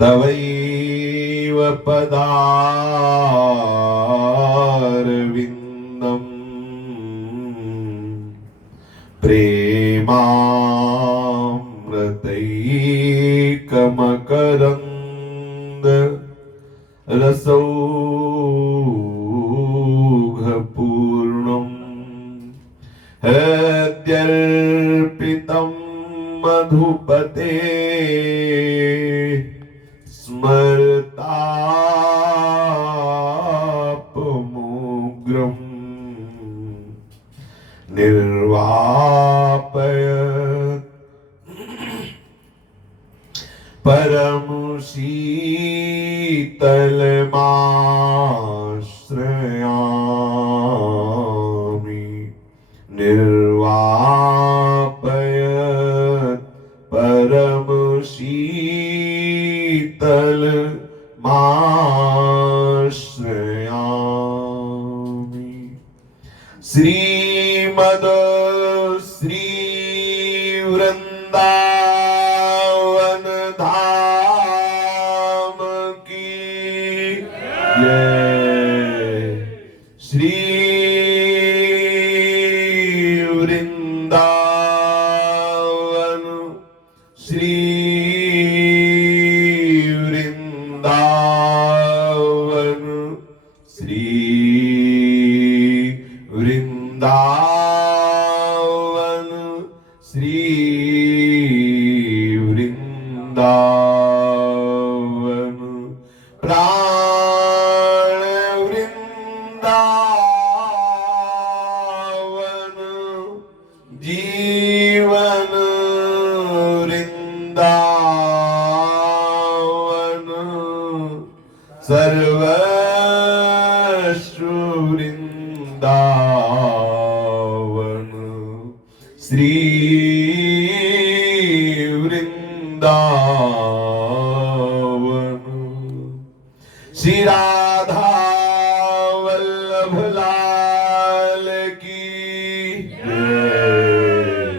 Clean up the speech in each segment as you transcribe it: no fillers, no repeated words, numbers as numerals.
तवैव पदारविन्दम् प्रेमामृतैकमकरन्द रसौघपूर्णम् हृद्यर्पितं मधुपते स्मरतापमुग्रम् निर्वापयत् परम शीतलमाश्रयामि निर्वापयत् परम शीतलमाश्रयामि। श्रीमद श्री वृंदावन धाम की जय। श्री वृंदावन श्री वृंदावन श्री वृंदावन श्री वृंदावन प्राण वृंदावन जीवन वृंदावन सर्वस्व वृंदावन श्री वृंदावन। श्री राधा वल्लभ लाल की जय।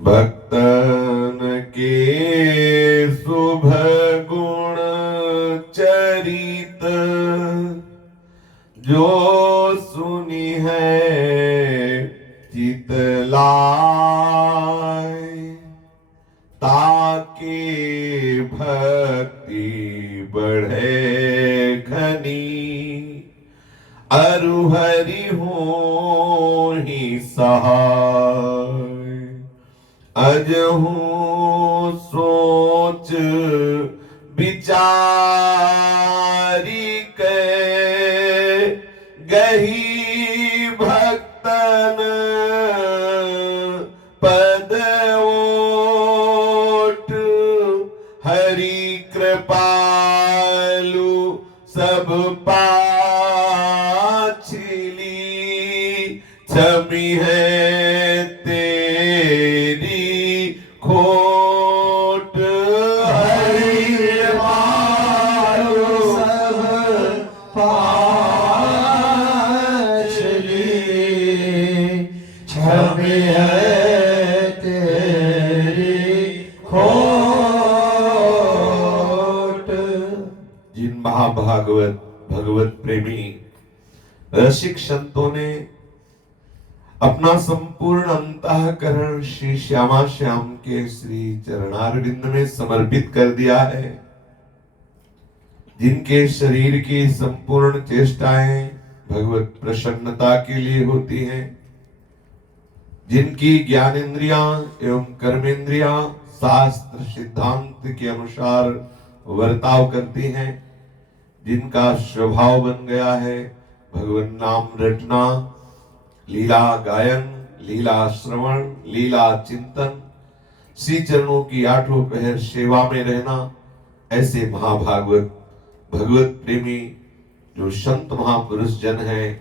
भक्तन के शुभ गुण चरित जो सुनी है चितलाय ताके भक्ति बढ़े घनी अरु हरि हो ही सहाय। अजहू सोच विचारी के गही भक्तन पद ओट हरि कृपालु सब पाछली छवि है तेरी खोट हरि कृपालु सब पाछली छवि है तेरी खोट। जिन महाभागवत भगवत प्रेमी रसिक संतों ने अपना संपूर्ण अंतःकरण श्री श्यामा श्याम के श्री चरणारविंद में समर्पित कर दिया है, जिनके शरीर की संपूर्ण चेष्टाएं भगवत प्रसन्नता के लिए होती हैं, जिनकी ज्ञानेंद्रियां एवं कर्मेंद्रियां शास्त्र सिद्धांत के अनुसार वर्ताव करती हैं, जिनका स्वभाव बन गया है भगवान नाम रटना, लीला गायन, लीला श्रवण, लीला चिंतन, श्री चरणों की आठों पहर सेवा में रहना, ऐसे महाभागवत भगवत प्रेमी जो संत महापुरुष जन हैं,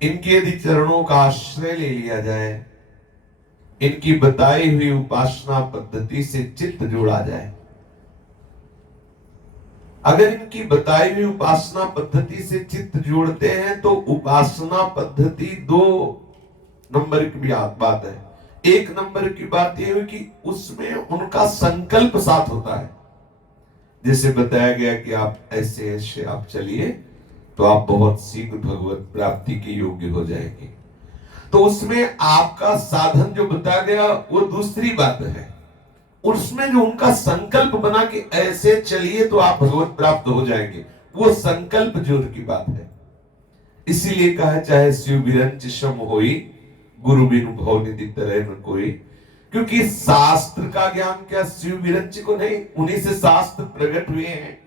इनके यदि चरणों का आश्रय ले लिया जाए, इनकी बताई हुई उपासना पद्धति से चित्त जोड़ा जाए, अगर इनकी बताई हुई उपासना पद्धति से चित्त जोड़ते हैं तो उपासना पद्धति 2 नंबर की भी बात है। 1 नंबर की बात यह है कि उसमें उनका संकल्प साथ होता है। जैसे बताया गया कि आप ऐसे ऐसे आप चलिए तो आप बहुत शीघ्र भगवत प्राप्ति के योग्य हो जाएंगे। तो उसमें आपका साधन जो बताया गया वो दूसरी बात है। उसमें जो उनका संकल्प बना कि ऐसे चलिए तो आप भगवत प्राप्त हो जाएंगे, वो संकल्प जोर की बात है। इसीलिए कहा चाहे शिव बिरंच सम होई गुरु बिनु भव निधि तरह न कोई। क्योंकि शास्त्र का ज्ञान क्या शिव बिरंच को नहीं, उन्हीं से शास्त्र प्रकट हुए हैं।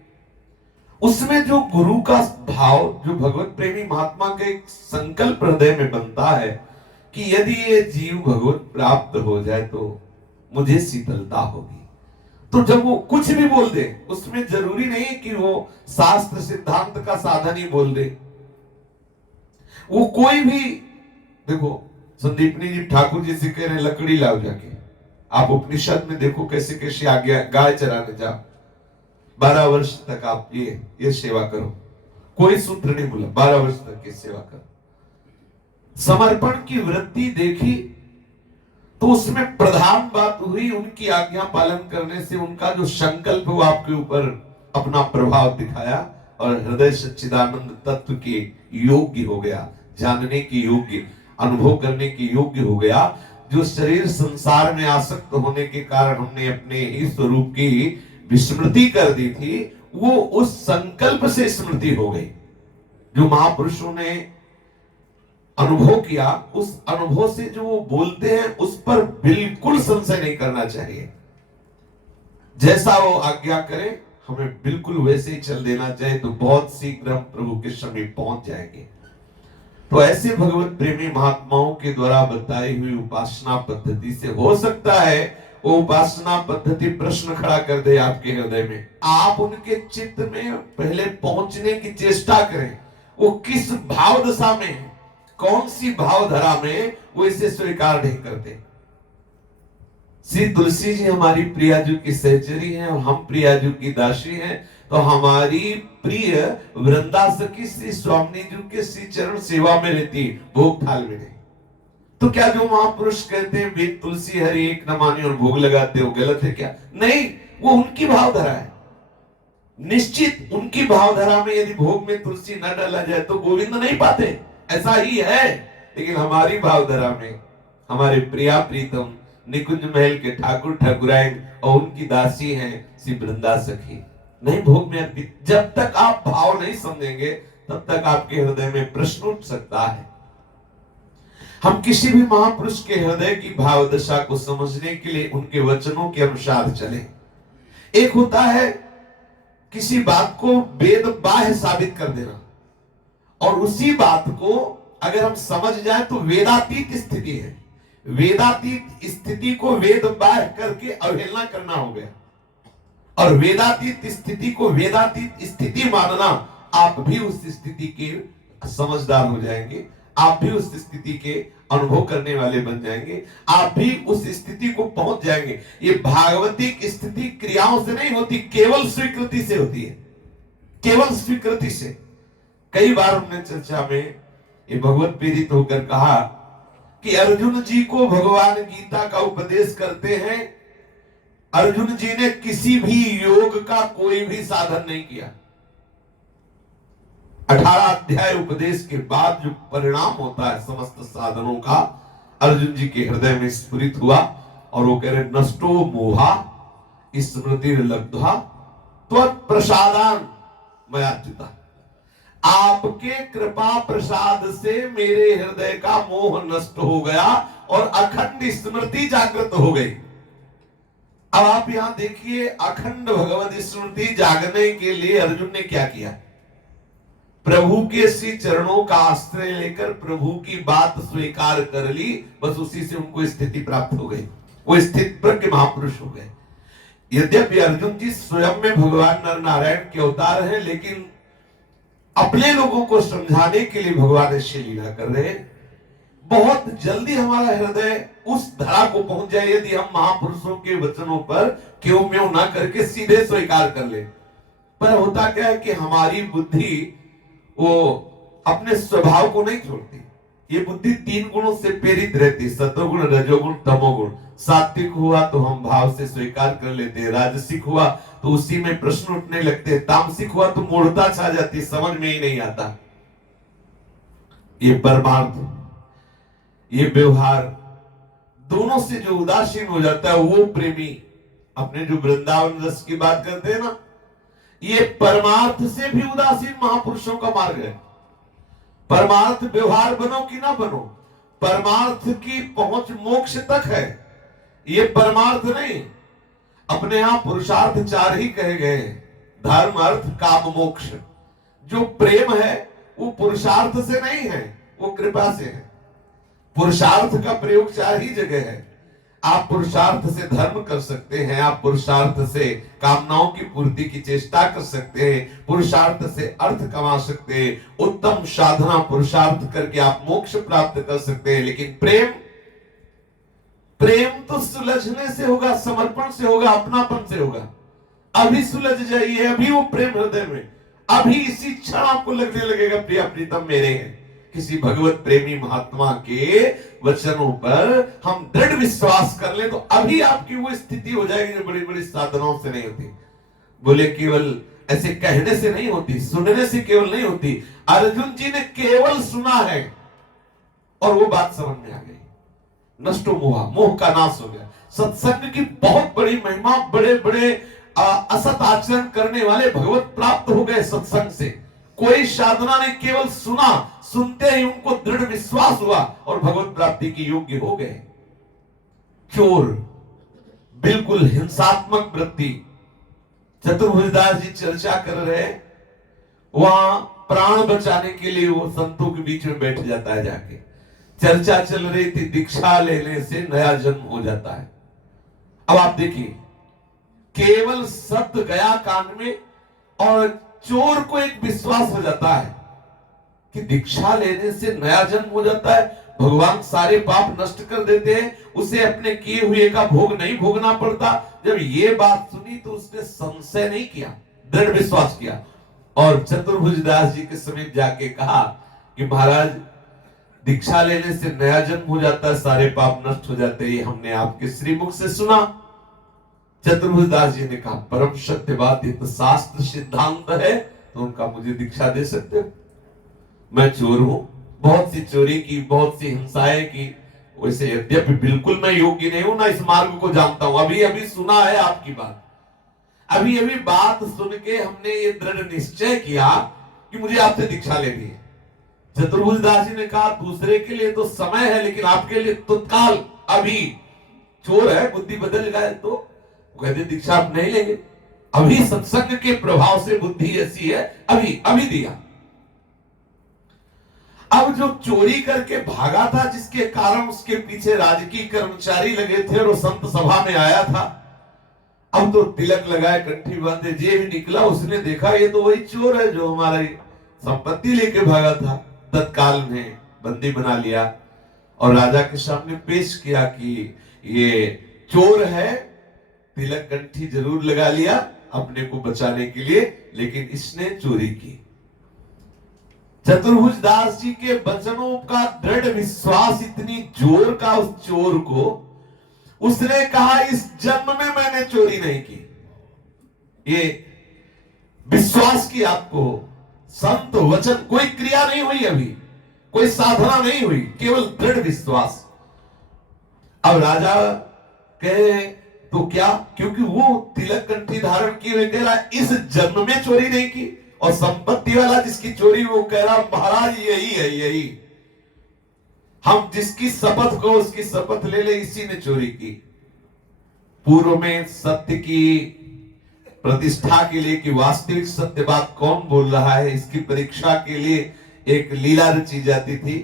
उसमें जो गुरु का भाव, जो भगवत प्रेमी महात्मा के संकल्प हृदय में बनता है कि यदि ये जीव भगवत प्राप्त हो जाए तो मुझे शीतलता होगी। तो जब वो कुछ भी बोल दे, उसमें जरूरी नहीं कि वो शास्त्र सिद्धांत का साधन ही बोल दे। वो कोई भी, देखो संदीपनी जी ठाकुर जी से कह रहे लकड़ी लाओ जाके, आप उपनिषद में देखो कैसे कैसे आज्ञा, गाय चराने जाओ 12 वर्ष तक आप ये सेवा करो, कोई सूत्र नहीं बोला, 12 वर्ष तक की सेवा करो। समर्पण की वृत्ति देखी तो उसमें प्रधान बात हुई उनकी आज्ञा पालन करने से उनका जो संकल्प वो आपके ऊपर अपना प्रभाव दिखाया और हृदय सच्चिदानंद तत्व के योग्य हो गया, जानने के योग्य, अनुभव करने के योग्य हो गया। जो शरीर संसार में आसक्त होने के कारण हमने अपने ही स्वरूप की विस्मृति कर दी थी, वो उस संकल्प से स्मृति हो गई। जो महापुरुषों ने अनुभव किया, उस अनुभव से जो वो बोलते हैं उस पर बिल्कुल संशय नहीं करना चाहिए। जैसा वो आज्ञा करे हमें बिल्कुल वैसे ही चल देना चाहिए, तो बहुत शीघ्र हम प्रभु के समीप पहुंच जाएंगे। तो ऐसे भगवत प्रेमी महात्माओं के द्वारा बताई हुई उपासना पद्धति से हो सकता है वो उपासना पद्धति प्रश्न खड़ा कर दे आपके हृदय में। आप उनके चित्त में पहले पहुंचने की चेष्टा करें। वो किस भाव दशा में है, कौन सी भावधारा में वो इसे स्वीकार नहीं करते। श्री तुलसी जी हमारी प्रियाजू की सहचरी हैं और हम प्रियाजू की दासी हैं। तो हमारी प्रिय वृंदा सखी श्री स्वामी जी के श्री चरण सेवा में रहती, भोग थाल में नहीं। तो क्या जो महापुरुष कहते हैं वेद तुलसी हरि एक न माने और भोग लगाते हो, गलत है क्या? नहीं, वो उनकी भावधारा है। निश्चित उनकी भावधारा में यदि भोग में तुलसी न डाला जाए तो गोविंद नहीं पाते, ऐसा ही है। लेकिन हमारी भावधारा में हमारे प्रिया प्रीतम निकुंज महल के ठाकुर ठाकुराइन और उनकी दासी हैं श्री वृंदा सखी, नहीं भोग में अर्पित। जब तक आप भाव नहीं समझेंगे तब तक आपके हृदय में प्रश्न उठ सकता है। हम किसी भी महापुरुष के हृदय की भाव दशा को समझने के लिए उनके वचनों के अनुसार चलें। एक होता है किसी बात को वेद बाह्य साबित कर देना, और उसी बात को अगर हम समझ जाए तो वेदातीत स्थिति है। वेदातीत स्थिति को वेद बाह्य करके अवहेलना करना हो गया, और वेदातीत स्थिति को वेदातीत स्थिति मानना, आप भी उस स्थिति के समझदार हो जाएंगे, आप भी उस स्थिति के अनुभव करने वाले बन जाएंगे, आप भी उस स्थिति को पहुंच जाएंगे। ये भागवतिक स्थिति क्रियाओं से नहीं होती, केवल स्वीकृति से होती है, केवल स्वीकृति से। कई बार हमने चर्चा में ये भगवत प्रेरित होकर कहा कि अर्जुन जी को भगवान गीता का उपदेश करते हैं। अर्जुन जी ने किसी भी योग का कोई भी साधन नहीं किया। 18 अध्याय उपदेश के बाद जो परिणाम होता है समस्त साधनों का, अर्जुन जी के हृदय में स्फुरित हुआ, और वो कह रहे नष्टो मोहा स्मृति लब्धा त्वत्प्रसादान मयाच्युता। आपके कृपा प्रसाद से मेरे हृदय का मोह नष्ट हो गया और अखंड स्मृति जागृत हो गई। अब आप यहां देखिए, अखंड भगवत स्मृति जागने के लिए अर्जुन ने क्या किया? प्रभु के श्री चरणों का आश्रय लेकर प्रभु की बात स्वीकार कर ली, बस उसी से उनको स्थिति प्राप्त हो गई, वो स्थित प्रज्ञ महापुरुष हो गए। यद्यपि अर्जुन जी स्वयं में भगवान नर नारायण के अवतार हैं, लेकिन अपने लोगों को समझाने के लिए भगवान ऐसी लीला कर रहे हैं। बहुत जल्दी हमारा हृदय उस धरा को पहुंच जाए यदि हम महापुरुषों के वचनों पर क्यों म्यों ना करके सीधे स्वीकार कर ले। पर होता क्या है कि हमारी बुद्धि वो अपने स्वभाव को नहीं छोड़ती। ये बुद्धि 3 गुणों से प्रेरित रहती, सत्वगुण, रजोगुण, तमोगुण। सात्विक हुआ तो हम भाव से स्वीकार कर लेते हैं, राजसिक हुआ तो उसी में प्रश्न उठने लगते हैं, तामसिक हुआ तो मूढ़ता छा जाती है, समझ में ही नहीं आता। ये परमार्थ, ये व्यवहार दोनों से जो उदासीन हो जाता है वो प्रेमी। अपने जो वृंदावन रस की बात करते हैं ना, ये परमार्थ से भी उदासीन महापुरुषों का मार्ग है। परमार्थ व्यवहार बनो कि ना बनो, परमार्थ की पहुंच मोक्ष तक है। ये परमार्थ नहीं, अपने यहां पुरुषार्थ 4 ही कहे गए हैं, धर्म, अर्थ, काम, मोक्ष। जो प्रेम है वो पुरुषार्थ से नहीं है, वो कृपा से है। पुरुषार्थ का प्रयोग 4 ही जगह है। आप पुरुषार्थ से धर्म कर सकते हैं, आप पुरुषार्थ से कामनाओं की पूर्ति की चेष्टा कर सकते हैं, पुरुषार्थ से अर्थ कमा सकते हैं, उत्तम साधना पुरुषार्थ करके आप मोक्ष प्राप्त कर सकते हैं। लेकिन प्रेम, प्रेम तो सुलझने से होगा, समर्पण से होगा, अपनापन से होगा। अभी सुलझ जाइए, अभी वो प्रेम हृदय में, अभी इसी क्षण आपको लगने लगेगा प्रिया प्रीतम मेरे हैं। किसी भगवत प्रेमी महात्मा के वचनों पर हम दृढ़ विश्वास कर ले तो अभी आपकी वो स्थिति हो जाएगी जो बड़ी बड़ी साधनाओं से नहीं होती। बोले केवल ऐसे कहने से नहीं होती, सुनने से केवल नहीं होती। अर्जुन जी ने केवल सुना है और वो बात समझ में आ गई, नष्टो मोह, मोह का नाश हो गया। सत्संग की बहुत बड़ी महिमा, बड़े बड़े असत आचरण करने वाले भगवत प्राप्त हो गए सत्संग से। कोई साधना ने, केवल सुना, सुनते ही उनको दृढ़ विश्वास हुआ और भगवत प्राप्ति के योग्य हो गए। चोर, बिल्कुल हिंसात्मक वृत्ति, चतुर्भुजदास जी चर्चा कर रहे, वहां प्राण बचाने के लिए वो संतों के बीच में बैठ जाता है जाके। चर्चा चल रही थी, दीक्षा लेने से नया जन्म हो जाता है। अब आप देखिए, केवल सत्य गया कान में और चोर को एक विश्वास हो जाता है कि दीक्षा लेने से नया जन्म हो जाता है, भगवान सारे पाप नष्ट कर देते हैं, उसे अपने किए हुए का भोग नहीं भोगना पड़ता। जब ये बात सुनी तो उसने संशय नहीं किया, दृढ़ विश्वास किया और चतुर्भुजदास जी के समीप जाके कहा कि महाराज, दीक्षा लेने से नया जन्म हो जाता है, सारे पाप नष्ट हो जाते हैं, ये हमने आपके श्रीमुख से सुना। चतुर्भुजदास जी ने कहा, परम सत्य बात, ये तो शास्त्र सिद्धांत है, तो उनका मुझे दीक्षा दे सकते हो? मैं चोर हूं, बहुत सी चोरी की, बहुत सी हिंसाएं की, वैसे यद्यपि बिल्कुल मैं योग्य नहीं हूं, ना इस मार्ग को जानता हूं। अभी अभी सुना है आपकी बात, अभी अभी बात सुन के हमने ये दृढ़ निश्चय किया कि मुझे आपसे दीक्षा लेनी है। चतुर्भुजदास जी ने कहा, दूसरे के लिए तो समय है, लेकिन आपके लिए तत्काल, अभी। चोर है, बुद्धि बदल गया तो कहते दीक्षा आप नहीं लेंगे, अभी सत्संग के प्रभाव से बुद्धि ऐसी है, अभी अभी दिया। अब जो चोरी करके भागा था, जिसके कारण उसके पीछे राजकीय कर्मचारी लगे थे और वो संत सभा में आया था, अब तो तिलक लगाए, कंठी बांधे, जेब निकला, उसने देखा ये तो वही चोर है जो हमारी संपत्ति लेके भागा था। तत्काल में बंदी बना लिया और राजा के सामने पेश किया कि ये चोर है, तिलक कंठी जरूर लगा लिया अपने को बचाने के लिए, लेकिन इसने चोरी की। चतुर्भुजदास जी के वचनों का दृढ़ विश्वास इतनी जोर का उस चोर को, उसने कहा इस जन्म में मैंने चोरी नहीं की। ये विश्वास की आपको संत वचन, कोई क्रिया नहीं हुई, अभी कोई साधना नहीं हुई, केवल दृढ़ विश्वास। अब राजा कहे तो क्या, क्योंकि वो तिलक कंठी धारण किए हुए कह रहा इस जन्म में चोरी नहीं की, और संपत्ति वाला जिसकी चोरी वो कह रहा महाराज यही है, यही हम जिसकी शपथ को उसकी शपथ ले ले, इसी ने चोरी की। पूर्व में सत्य की प्रतिष्ठा के लिए कि वास्तविक सत्य बात कौन बोल रहा है, इसकी परीक्षा के लिए एक लीला रची जाती थी।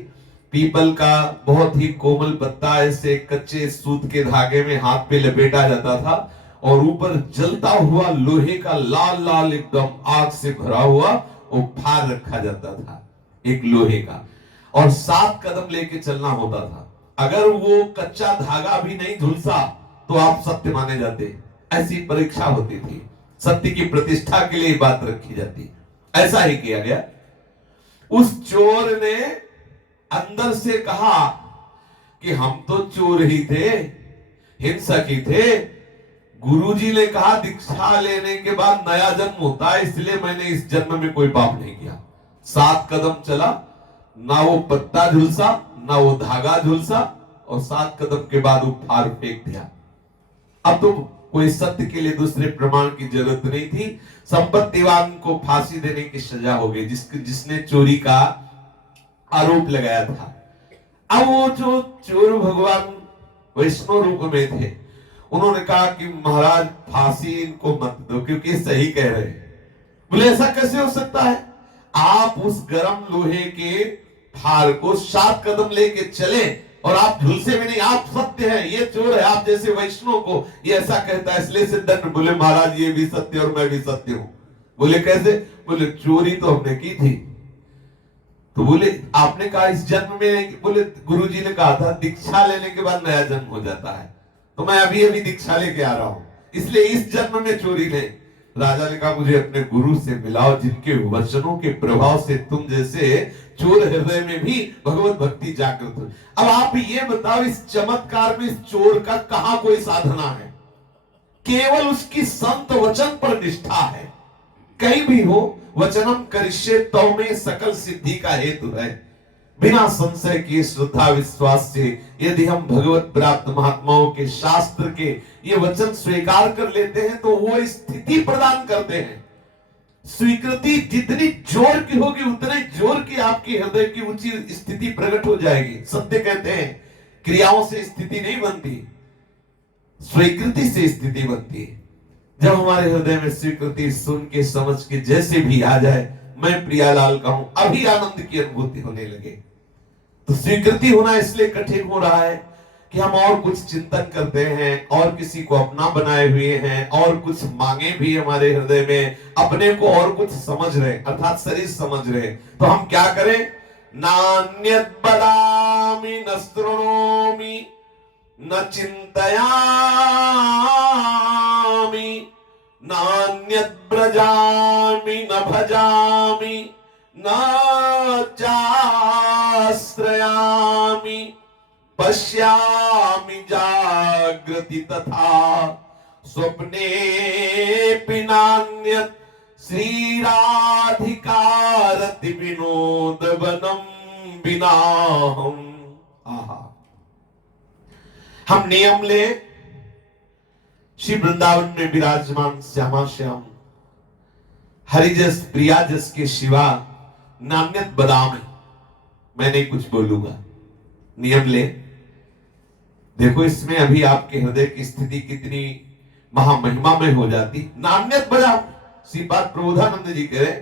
पीपल का बहुत ही कोमल पत्ता ऐसे कच्चे सूत के धागे में हाथ पे लपेटा जाता था और ऊपर जलता हुआ लोहे का लाल लाल एकदम आग से भरा हुआ वो फार रखा जाता था, एक लोहे का, और 7 कदम लेके चलना होता था। अगर वो कच्चा धागा भी नहीं झुलसा तो आप सत्य माने जाते, ऐसी परीक्षा होती थी। सत्य की प्रतिष्ठा के लिए बात रखी जाती है। ऐसा ही किया गया। उस चोर ने अंदर से कहा कि हम तो चोर ही थे, हिंसक ही थे। गुरुजी ने कहा दीक्षा लेने के बाद नया जन्म होता है, इसलिए मैंने इस जन्म में कोई पाप नहीं किया। 7 कदम चला, ना वो पत्ता झुलसा ना वो धागा झुलसा, और 7 कदम के बाद वो फाड़ फेंक दिया। अब तो कोई सत्य के लिए दूसरे प्रमाण की जरूरत नहीं थी। संपत्तिवान को फांसी देने की सजा हो गई, जिसने चोरी का आरोप लगाया था। अब वो जो चोर भगवान वैष्णव रूप में थे, उन्होंने कहा कि महाराज फांसी इनको मत दो, क्योंकि सही कह रहे हैं। बोले ऐसा कैसे हो सकता है? आप उस गरम लोहे के फार को 7 कदम लेके चले और आप झुलसे में नहीं, आप सत्य हैं, ये चोर है। आप जैसे वैष्णव को ये ऐसा कहता है, इसलिए से दंड। बोले महाराज ये भी सत्य और मैं भी सत्य हूं। बोले कैसे? बोले चोरी तो हमने की थी। तो बोले आपने कहा इस जन्म में? बोले गुरुजी ने कहा था दीक्षा लेने के बाद नया जन्म हो जाता है, तो मैं अभी अभी दीक्षा लेके आ रहा हूं, इसलिए इस जन्म में चोरी नहीं। राजा ने कहा मुझे अपने गुरु से मिलाओ, जिनके वचनों के प्रभाव से तुम जैसे चोर हृदय में भी भगवत भक्ति जागृत हो। अब आप ये बताओ, इस चमत्कार में इस चोर का कहां कोई साधना है? केवल उसकी संत वचन पर निष्ठा है। कहीं भी हो, वचनम करिष्ये तव में सकल सिद्धि का हेतु है। बिना संशय की श्रद्धा विश्वास से यदि हम भगवत प्राप्त महात्माओं के शास्त्र के ये वचन स्वीकार कर लेते हैं, तो वो स्थिति प्रदान करते हैं। स्वीकृति जितनी जोर की होगी, उतने जोर की आपके हृदय की ऊंची स्थिति प्रकट हो जाएगी। सत्य कहते हैं क्रियाओं से स्थिति नहीं बनती, स्वीकृति से स्थिति बनती है। जब हमारे हृदय में स्वीकृति सुन के समझ के जैसे भी आ जाए, मैं प्रियालाल का हूं, अभी आनंद की अनुभूति होने लगे। तो स्वीकृति होना इसलिए कठिन हो रहा है कि हम और कुछ चिंतन करते हैं, और किसी को अपना बनाए हुए हैं, और कुछ मांगे भी हमारे हृदय में, अपने को और कुछ समझ रहे, अर्थात शरीर समझ रहे। तो हम क्या करें? नान्यत बदामि न शृणोमि न चिंतयामि नान्यत ब्रजामि न भजामि न चाश्रयामि पश्यामि जागृति तथा स्वप्ने नान्यत श्रीराधिकारति विनोद वनम विनाहम। आहा, हम नियम ले, श्री वृंदावन में विराजमान श्यामा श्याम हरिजस प्रियाजस के शिवा नान्यत बदाम है। मैं नहीं कुछ बोलूंगा, नियम ले। देखो इसमें अभी आपके हृदय की स्थिति कितनी महामहिमा में हो जाती। नान्यत बदाम, श्रीपाद प्रबोधानंद जी कह रहे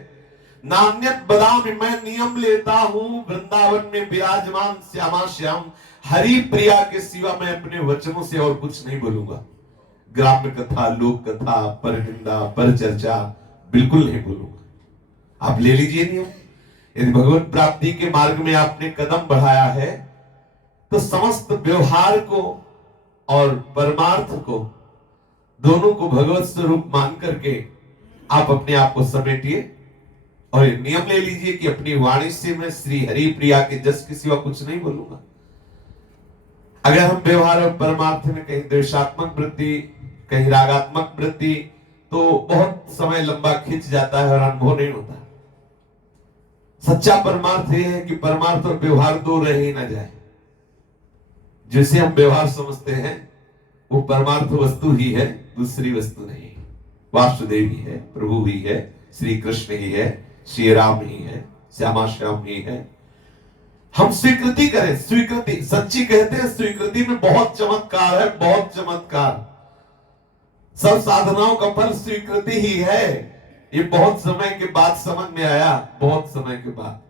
नान्यत बदाम, मैं नियम लेता हूं वृंदावन में विराजमान श्यामा श्याम हरि प्रिया के सिवा मैं अपने वचनों से और कुछ नहीं बोलूंगा। ग्राम्य कथा, लोक कथा, पर निंदा, पर चर्चा बिल्कुल नहीं बोलूंगा। आप ले लीजिए नियम। यदि भगवत प्राप्ति के मार्ग में आपने कदम बढ़ाया है, तो समस्त व्यवहार को और परमार्थ को, दोनों को भगवत स्वरूप मान करके आप अपने आप को समेटिए और नियम ले लीजिए कि अपनी वाणी से मैं श्री हरि प्रिया के जस के सिवा कुछ नहीं बोलूंगा। अगर हम व्यवहार और परमार्थ में कहीं द्वेषात्मक वृत्ति, कहीं रागात्मक वृत्ति, तो बहुत समय लंबा खिंच जाता है और अनुभव नहीं होता। सच्चा परमार्थ यह है कि परमार्थ और व्यवहार दो रह ही ना जाए। जिसे हम व्यवहार समझते हैं वो परमार्थ वस्तु ही है, दूसरी वस्तु नहीं। वासुदेव ही है, प्रभु ही है, श्री कृष्ण ही है, श्री राम ही है, श्यामा श्याम ही है। हम स्वीकृति करें। स्वीकृति सच्ची कहते हैं, स्वीकृति में बहुत चमत्कार है, बहुत चमत्कार। सब साधनाओं का फल स्वीकृति ही है। ये बहुत समय के बाद समझ में आया, बहुत समय के बाद।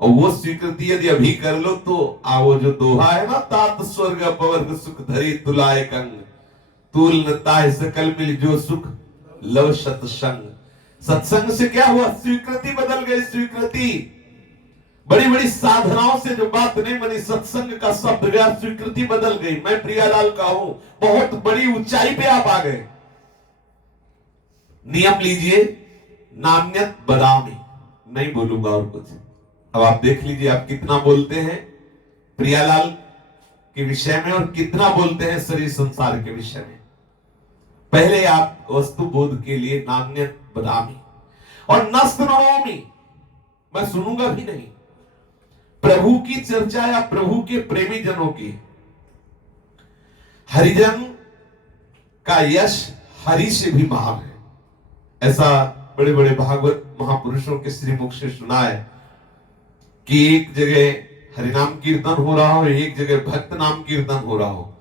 और वो स्वीकृति यदि अभी कर लो तो वो जो दोहा है ना, तात स्वर्ग अपवर्ग सुख धरी तुलाए कंग, तूल नताय सकल मिल जो सुख लव सत्संग। सत्संग से क्या हुआ? स्वीकृति बदल गई। स्वीकृति बड़ी बड़ी साधनाओं से जो बात नहीं बनी, सत्संग का शब्द गया, स्वीकृति बदल गई। मैं प्रियालाल का हूं, बहुत बड़ी ऊंचाई पे आप आ गए। नियम लीजिए, नान्यत बदामी, नहीं बोलूंगा और कुछ। अब आप देख लीजिए आप कितना बोलते हैं प्रियालाल के विषय में और कितना बोलते हैं शरीर संसार के विषय में। पहले आप वस्तु बोध के लिए नान्यत बदामी और न सुनोमी, मैं सुनूंगा भी नहीं। प्रभु की चर्चा या प्रभु के प्रेमी जनों की, हरिजन का यश हरि से भी महान है। ऐसा बड़े बड़े भागवत महापुरुषों के श्रीमुख से सुना है कि एक जगह हरिनाम कीर्तन हो रहा हो, एक जगह भक्त नाम कीर्तन हो रहा हो,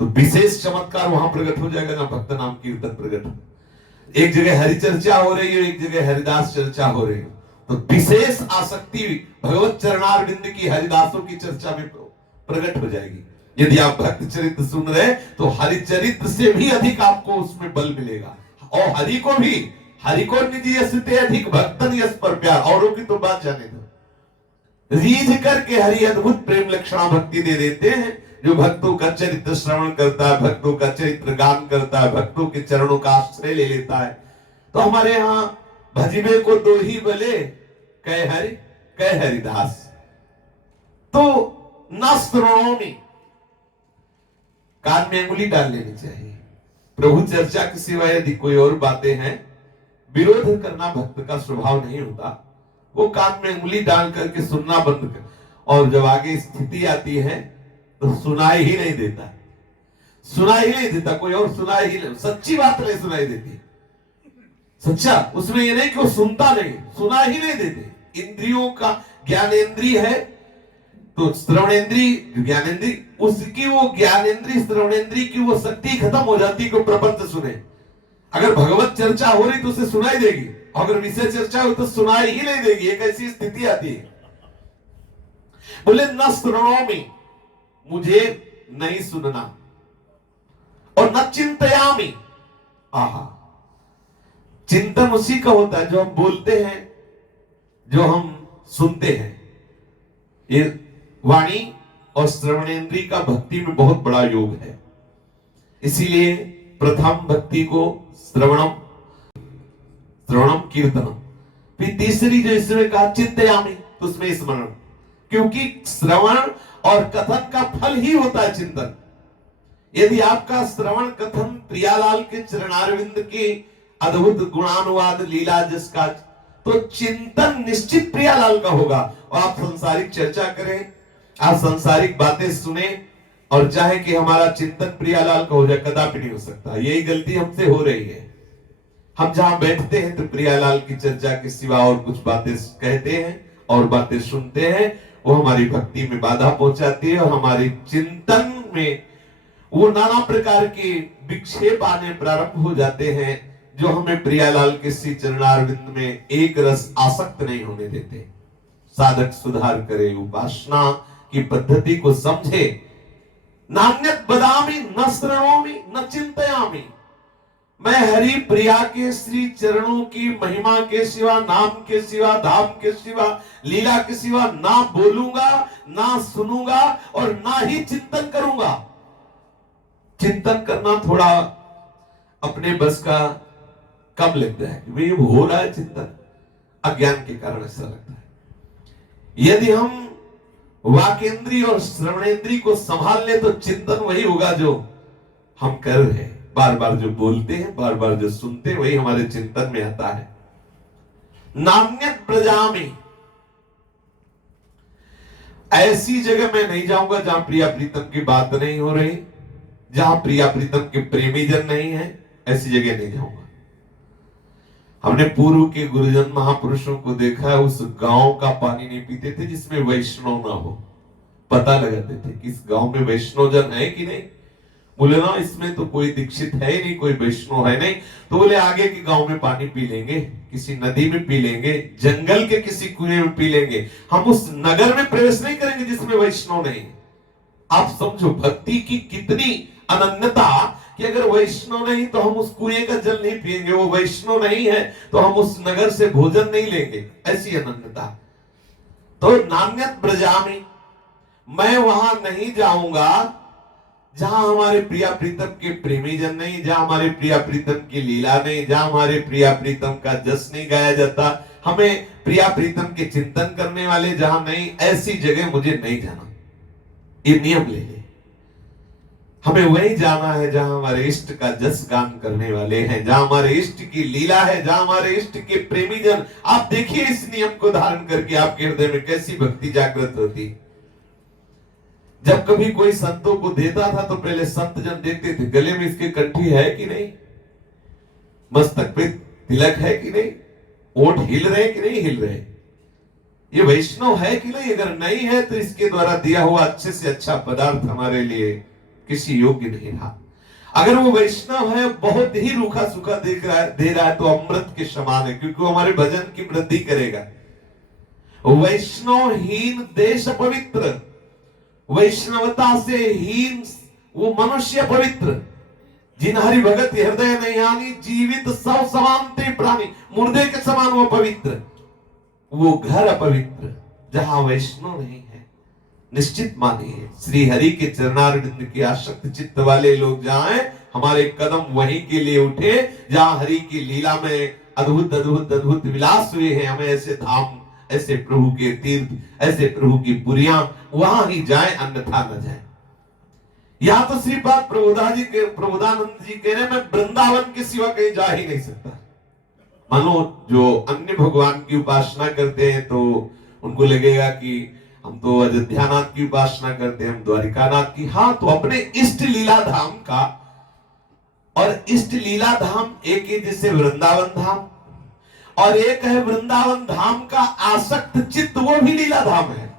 तो विशेष चमत्कार वहां प्रकट हो जाएगा ना भक्त नाम कीर्तन प्रकट हो। एक जगह हरि चर्चा हो रही है, एक जगह हरिदास चर्चा हो रही है, तो विशेष आसक्ति भगवत चरणारविंद की हरिदासों की चर्चा में प्रकट हो जाएगी। यदि आप भक्त चरित्र सुन रहे तो हरिचरित्र से भी अधिक आपको उसमें बल मिलेगा। और हरि को निजी यश ते अधिक भक्तन यश पर प्यार, औरों की तो बात जाने दो। रीझ करके हरि अद्भुत प्रेम लक्षणा भक्ति दे देते हैं। जो भक्तों का चरित्र श्रवण करता है, भक्तों का चरित्र गान करता है, भक्तों के चरणों का आश्रय ले लेता है। तो हमारे यहां भजिबे को दो ही बले, कह हरि कह हरिदास। तो न श्रोणोमि, कान में अंगुली डाल लेनी चाहिए। प्रभु चर्चा के सिवा यदि कोई और बातें हैं, विरोध करना भक्त का स्वभाव नहीं होता। वो कान में अंगुली डाल करके सुनना बंद कर, और जब आगे स्थिति आती है तो सुनाई ही नहीं देता, सुनाई ही नहीं देता, कोई और सुनाई ही नहीं, सच्ची बात नहीं सुनाई देती। सच्चा उसमें ये नहीं कि वो सुनता नहीं, सुना ही नहीं देते। इंद्रियों का ज्ञानेंद्रिय है तो श्रवणेंद्री ज्ञानेंद्री, उसकी वो ज्ञानेंद्री श्रवणेंद्री की वो शक्ति खत्म हो जाती को प्रपंच सुने। अगर भगवत चर्चा हो रही तो उसे सुनाई देगी, अगर विषय चर्चा हो तो सुनाई ही नहीं देगी। एक ऐसी स्थिति आती है। बोले न श्रवणोमि, मुझे नहीं सुनना, और न चिंतयामि। आहा, चिंतन उसी का होता है जो हम बोलते हैं, जो हम सुनते हैं। ये वाणी और श्रवणेंद्री का भक्ति में बहुत बड़ा योग है। इसीलिए प्रथम भक्ति को श्रवणम कीर्तनम, फिर तीसरी जो इसमें कहा चिंतयामि, तो उसमें स्मरण, क्योंकि श्रवण और कथन का फल ही होता है चिंतन। यदि आपका श्रवण कथन प्रियालाल के चरणारविंद के अद्भुत गुणानुवाद लीला जिसका, तो चिंतन निश्चित प्रियालाल का होगा। और आप संसारिक चर्चा करें, आप संसारिक बातें सुने और चाहे कि हमारा चिंतन प्रियालाल का हो जाए, कदापि नहीं हो सकता। यही गलती हमसे हो रही है। हम जहां बैठते हैं तो प्रियालाल की चर्चा के सिवा और कुछ बातें कहते हैं और बातें सुनते हैं, वो हमारी भक्ति में बाधा पहुंचाती है और हमारे चिंतन में वो नाना प्रकार के विक्षेप आने प्रारंभ हो जाते हैं, जो हमें प्रियालाल के श्री चरणारविंद में एक रस आसक्त नहीं होने देते। साधक सुधार करे, उपासना की पद्धति को समझे। नान्यत बदामी न श्रवणोमि न चिंतयामि, मैं हरि प्रिया के श्री चरणों की महिमा के सिवा, नाम के सिवा, धाम के सिवा, लीला के सिवा ना बोलूंगा, ना सुनूंगा और ना ही चिंतन करूंगा। चिंतन करना थोड़ा अपने बस का कम लगता है, भाई हो रहा है चिंतन, अज्ञान के कारण ऐसा लगता है। यदि हम वाकेंद्री और श्रवणेंद्री को संभाल ले तो चिंतन वही होगा जो हम कर रहे हैं। बार बार जो बोलते हैं, बार बार जो सुनते हैं, वही हमारे चिंतन में आता है। नान्यत प्रजामि, ऐसी जगह मैं नहीं जाऊंगा जहां प्रिया प्रीतम की बात नहीं हो रही, जहां प्रिया प्रीतम के प्रेमी जन नहीं है, ऐसी जगह नहीं जाऊंगा। हमने पूर्व के गुरुजन महापुरुषों को देखा है, उस गांव का पानी नहीं पीते थे जिसमें वैष्णव ना हो। पता लगाते थे कि इस गांव में वैष्णव जन है कि नहीं। बोले ना इसमें तो कोई दीक्षित है ही नहीं, कोई वैष्णव है नहीं, तो बोले आगे के गांव में पानी पी लेंगे, किसी नदी में पी लेंगे, जंगल के किसी कुएं में पी लेंगे, हम उस नगर में प्रवेश नहीं करेंगे जिसमें वैष्णव नहीं। आप समझो भक्ति की कितनी अनन्यता, कि अगर वैष्णव नहीं तो हम उस कुएं का जल नहीं पिएंगे, वो वैष्णव नहीं है तो हम उस नगर से भोजन नहीं लेंगे, ऐसी अनन्यता। तो नान्यत ब्रजामि, मैं वहां नहीं जाऊंगा जहां हमारे प्रिया प्रीतम के प्रेमी जन नहीं, जहां हमारे प्रिया प्रीतम की लीला नहीं, जहां हमारे प्रिया प्रीतम का जस नहीं गाया जाता, हमें प्रिया प्रीतम के चिंतन करने वाले जहां नहीं, ऐसी जगह मुझे नहीं जाना। ये नियम ले ले। हमें वही जाना है जहां हमारे इष्ट का जस गान करने वाले हैं, जहां हमारे इष्ट की लीला है, जहां हमारे इष्ट के प्रेमी जन। आप देखिए इस नियम को धारण करके आपके हृदय में कैसी भक्ति जागृत होती। जब कभी कोई संतों को देता था तो पहले संत जन देते थे, गले में इसके कंठी है कि नहीं, मस्तक पे तिलक है कि नहीं, ओठ हिल रहे कि नहीं हिल रहे, ये वैष्णव है कि नहीं। अगर नहीं है तो इसके द्वारा दिया हुआ अच्छे से अच्छा पदार्थ हमारे लिए किसी योग्य नहीं रहा। अगर वो वैष्णव है, बहुत ही रूखा सूखा दे रहा है तो अमृत के समान है, क्योंकि वो हमारे भजन की वृद्धि करेगा। वैष्णव हीन देश पवित्र, वैष्णवता से हीन वो मनुष्य पवित्र। जिन हरि भगत हृदय नहीं आनी, जीवित सब समान ते प्राणी, मुर्दे के समान वो पवित्र। वो घर अपवित्र जहां वैष्णव नहीं है। निश्चित मानिए श्री हरि के चरणारविंद की आसक्त चित्त वाले लोग जहां हैं, हमारे कदम वहीं के लिए उठे जहां हरि की लीला में अद्भुत अद्भुत अद्भुत विलास हुए हैं। हमें ऐसे धाम, ऐसे प्रभु के तीर्थ, ऐसे प्रभु की पुरियां, वहां ही जाए, अन्यथा न जाए। या तो श्रीपाद प्रबोधानंद जी कह रहे हैं, मैं वृंदावन के सिवा कहीं जा ही नहीं सकता। मानो जो अन्य भगवान की उपासना करते हैं तो उनको लगेगा कि हम तो अयोध्यानाथ की उपासना करते हैं, हम द्वारिकानाथ की। हाँ, तो अपने इष्ट लीला धाम का, और इष्ट लीला धाम एक ही जैसे वृंदावन धाम, और एक है वृंदावन धाम का आसक्त चित्त, वो भी लीला धाम है।